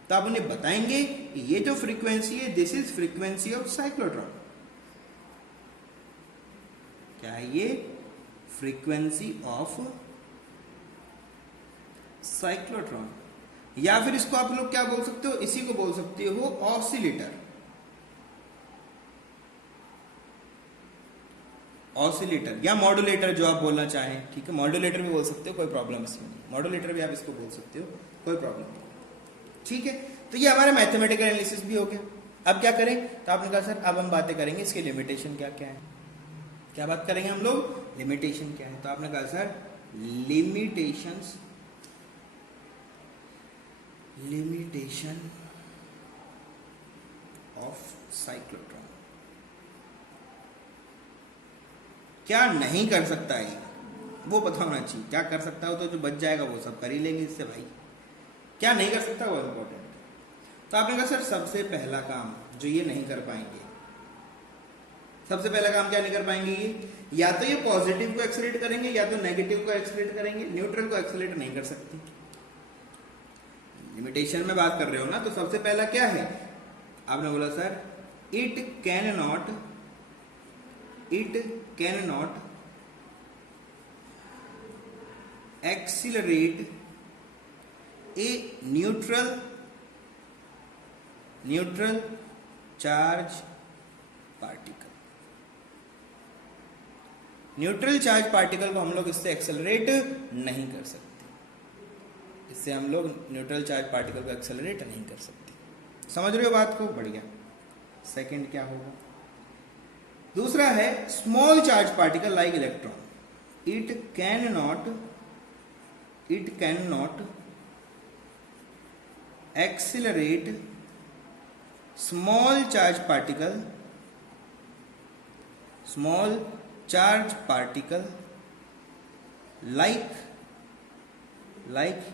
तो आप उन्हें बताएंगे कि ये जो फ्रीक्वेंसी है this is frequency of cyclotron. क्या है ये? Frequency of cyclotron. या फिर इसको आप लोग क्या बोल सकते हो? इसी को बोल सकते हो ऑसिलेटर। ऑसिलेटर या मॉड्यूलेटर जो आप बोलना चाहें, ठीक है। मॉड्यूलेटर भी बोल सकते हो, कोई प्रॉब्लम इसमें नहीं। मॉड्यूलेटर भी आप इसको बोल सकते हो, कोई प्रॉब्लम नहीं, ठीक है। तो ये हमारा मैथमेटिकल एनालिसिस भी हो गया। अब क्या करें? तो आपने कहा सर अब हम बातें करेंगे इसके लिमिटेशन क्या क्या है। क्या बात करेंगे हम लोग? लिमिटेशन क्या है। तो आपने कहा सर लिमिटेशन ऑफ साइक्लोट्रॉन। क्या नहीं कर सकता है वो पता होना चाहिए। क्या कर सकता हो तो जो बच जाएगा वो सब कर ही लेंगे इससे भाई। क्या नहीं कर सकता वो इंपॉर्टेंट। तो आपने कहा सर सबसे पहला काम जो ये नहीं कर पाएंगे, सबसे पहला काम क्या नहीं कर पाएंगे ये? या तो ये पॉजिटिव को एक्सेलरेट करेंगे या तो नेगेटिव को एक्सेलरेट करेंगे, न्यूट्रल को एक्सेलरेट नहीं कर सकती। लिमिटेशन में बात कर रहे हो ना, तो सबसे पहला क्या है? आपने बोला sir it can not accelerate a neutral charge particle. Neutral charge particle को हम लोग इससे एक्सेलरेट नहीं कर सकते। इससे हम लोग न्यूट्रल चार्ज पार्टिकल को एक्सेलरेट नहीं कर सकते। समझ रहे हो बात को? बढ़िया। सेकंड क्या होगा? दूसरा है small charge particle like electron. It can not accelerate small charge particle like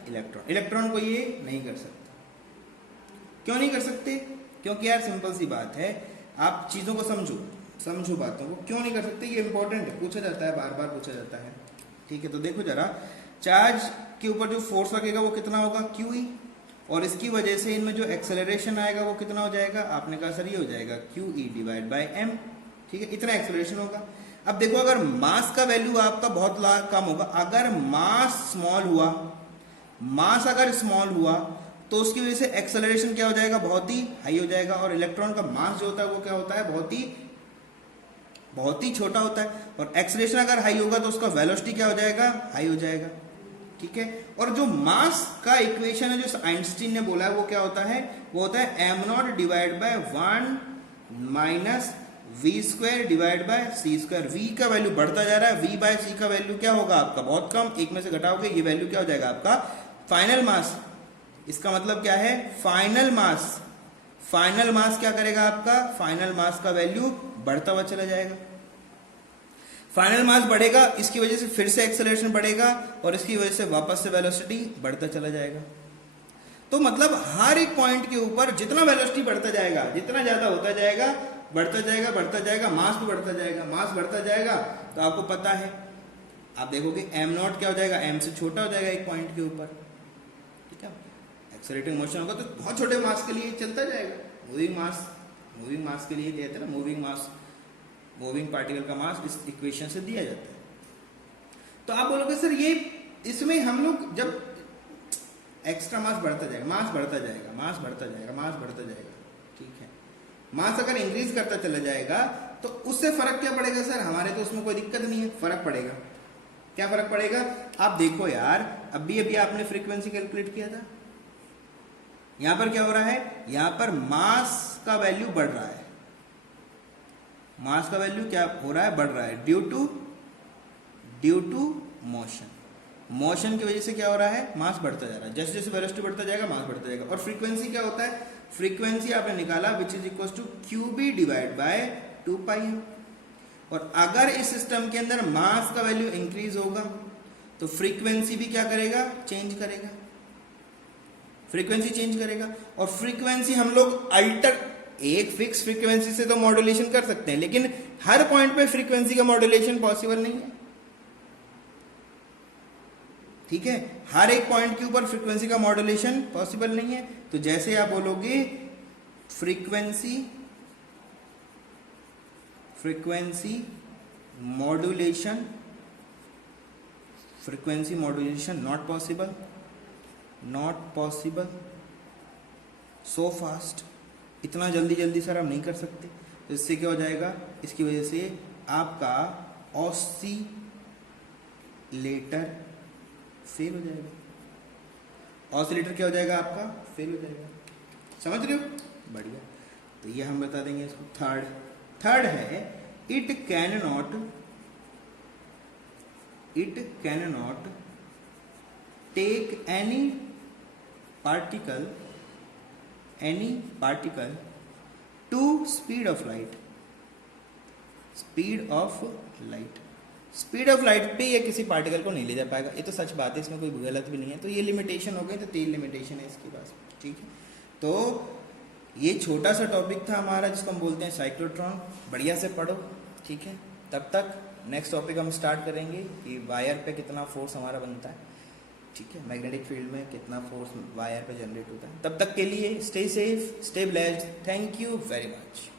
electron. Electron को ये नहीं कर सकता। क्यों नहीं कर सकते? क्योंकि यार सिंपल सी बात है, आप चीजों को समझो बातों को। क्यों नहीं कर सकते ये इंपॉर्टेंट है, पूछा जाता है, बार बार पूछा जाता है, ठीक है। तो देखो जरा, चार्ज के ऊपर जो फोर्स लगेगा वो कितना होगा? QE। और इसकी वजह से इनमें जो एक्सेलरेशन आएगा वो कितना हो जाएगा? आपने कहा सर ये हो जाएगा QE डिवाइड बाय M, ठीक है। इतना एक्सेलरेशन होगा। अब देखो अगर मास का वैल्यू आपका बहुत कम होगा, अगर मास स्मॉल हुआ तो उसकी वजह से एक्सेलरेशन क्या हो जाएगा? बहुत ही हाई हो जाएगा। और इलेक्ट्रॉन का मास जो होता है वो क्या होता है? बहुत ही छोटा होता है। और एक्सेलरेशन अगर हाई होगा तो उसका वेलोसिटी क्या हो जाएगा? हाई हो जाएगा, ठीक है। और जो मास का इक्वेशन है जो आइंस्टीन ने बोला है वो क्या होता है? वो होता है m0 divide by 1 minus v² divide by c²। v का वैल्यू बढ़ता जा रहा है, v बाय c का वैल्यू क्या होगा आपका? बहुत कम। एक में से घटाओगे ये वैल्यू क्या हो जाएगा आपका? फाइनल मास। इसका मतलब क्या है? फाइनल मास क्या करेगा आपका? फाइनल मास का वैल्यू बढ़ता हुआ चला जाएगा। फाइनल मास बढ़ेगा, इसकी वजह से फिर से एक्सेलरेशन बढ़ेगा और इसकी वजह से वापस से वेलोसिटी बढ़ता चला जाएगा। तो मतलब हर एक पॉइंट के ऊपर जितना वेलोसिटी बढ़ता जाएगा, जितना ज्यादा होता जाएगा, बढ़ता जाएगा बढ़ता जाएगा, मास भी बढ़ता जाएगा, मास बढ़ता जाएगा, तो आपको पता है, आप देखोगे एम नॉट क्या हो जाएगा, एम से छोटा हो जाएगा एक पॉइंट के ऊपर, ठीक है। एक्सेलरेटिंग मोशन होगा तो बहुत छोटे मास के लिए चलता जाएगा। मूविंग मास के लिए कहते हैं ना, मूविंग पार्टिकल का मास इस इक्वेशन से दिया जाता है। तो आप बोलोगे सर ये इसमें हम लोग जब एक्स्ट्रा मास बढ़ता जाएगा, मास बढ़ता जाएगा, मास बढ़ता जाएगा, मास बढ़ता जाएगा, ठीक है, मास अगर इंक्रीज करता चला जाएगा तो उससे फर्क क्या पड़ेगा सर, हमारे तो उसमें कोई दिक्कत नहीं है, फर्क पड़ेगा। क्या फर्क पड़ेगा, आप देखो यार, अभी आपने फ्रीक्वेंसी कैलकुलेट किया था, यहां पर क्या हो रहा है, यहां पर मास का वैल्यू बढ़ रहा है, मास का वैल्यू क्या हो रहा है, बढ़ रहा है, ड्यू टू मोशन की वजह से क्या हो रहा है, मास बढ़ता जा रहा है। जैसे जैसे वेलोसिटी बढ़ता जाएगा मास बढ़ता जाएगा। और फ्रीक्वेंसी क्या होता है, फ्रीक्वेंसी आपने निकाला which is equal to q B divide by 2πm। और अगर इस सिस्टम के अंदर मास का वैल्यू इंक्रीज होगा तो फ्रीक्वेंसी भी क्या करेगा, चेंज करेगा, फ्रीक्वेंसी चेंज करेगा। और फ्रीक्वेंसी हम लोग एक फिक्स फ्रीक्वेंसी से तो मॉड्यूलेशन कर सकते हैं, लेकिन हर पॉइंट पे फ्रीक्वेंसी का मॉड्यूलेशन पॉसिबल नहीं है, ठीक है, हर एक पॉइंट के ऊपर फ्रीक्वेंसी का मॉड्यूलेशन पॉसिबल नहीं है। तो जैसे आप बोलोगे frequency modulation not possible so fast, इतना जल्दी सर हम नहीं कर सकते। तो इससे क्या हो जाएगा, इसकी वजह से आपका ऑसिलेटर फेल हो जाएगा। ऑसिलेटर क्या हो जाएगा, आपका फेल हो जाएगा। समझ रहे हो, बढ़िया। तो ये हम बता देंगे इसको। थर्ड है it can not take any particle to speed of light पे ये किसी पार्टिकल को नहीं ले जा पाएगा। ये तो सच बात है, इसमें कोई गलत भी नहीं है। तो ये लिमिटेशन हो गई, तो 3 लिमिटेशन है इसके पास, ठीक है। तो ये छोटा सा टॉपिक था हमारा जिसको हम बोलते हैं साइक्लोट्रॉन। बढ़िया से पढ़ो, ठीक है। तब तक नेक्स्ट टॉपिक हम स्टार्ट करेंगे कि वायर पे कितना फोर्स हमारा बनता है, ठीक है, मैग्नेटिक फील्ड में कितना फोर्स वायर पे जनरेट होता है। तब तक के लिए stay safe, stay blessed, thank you very much.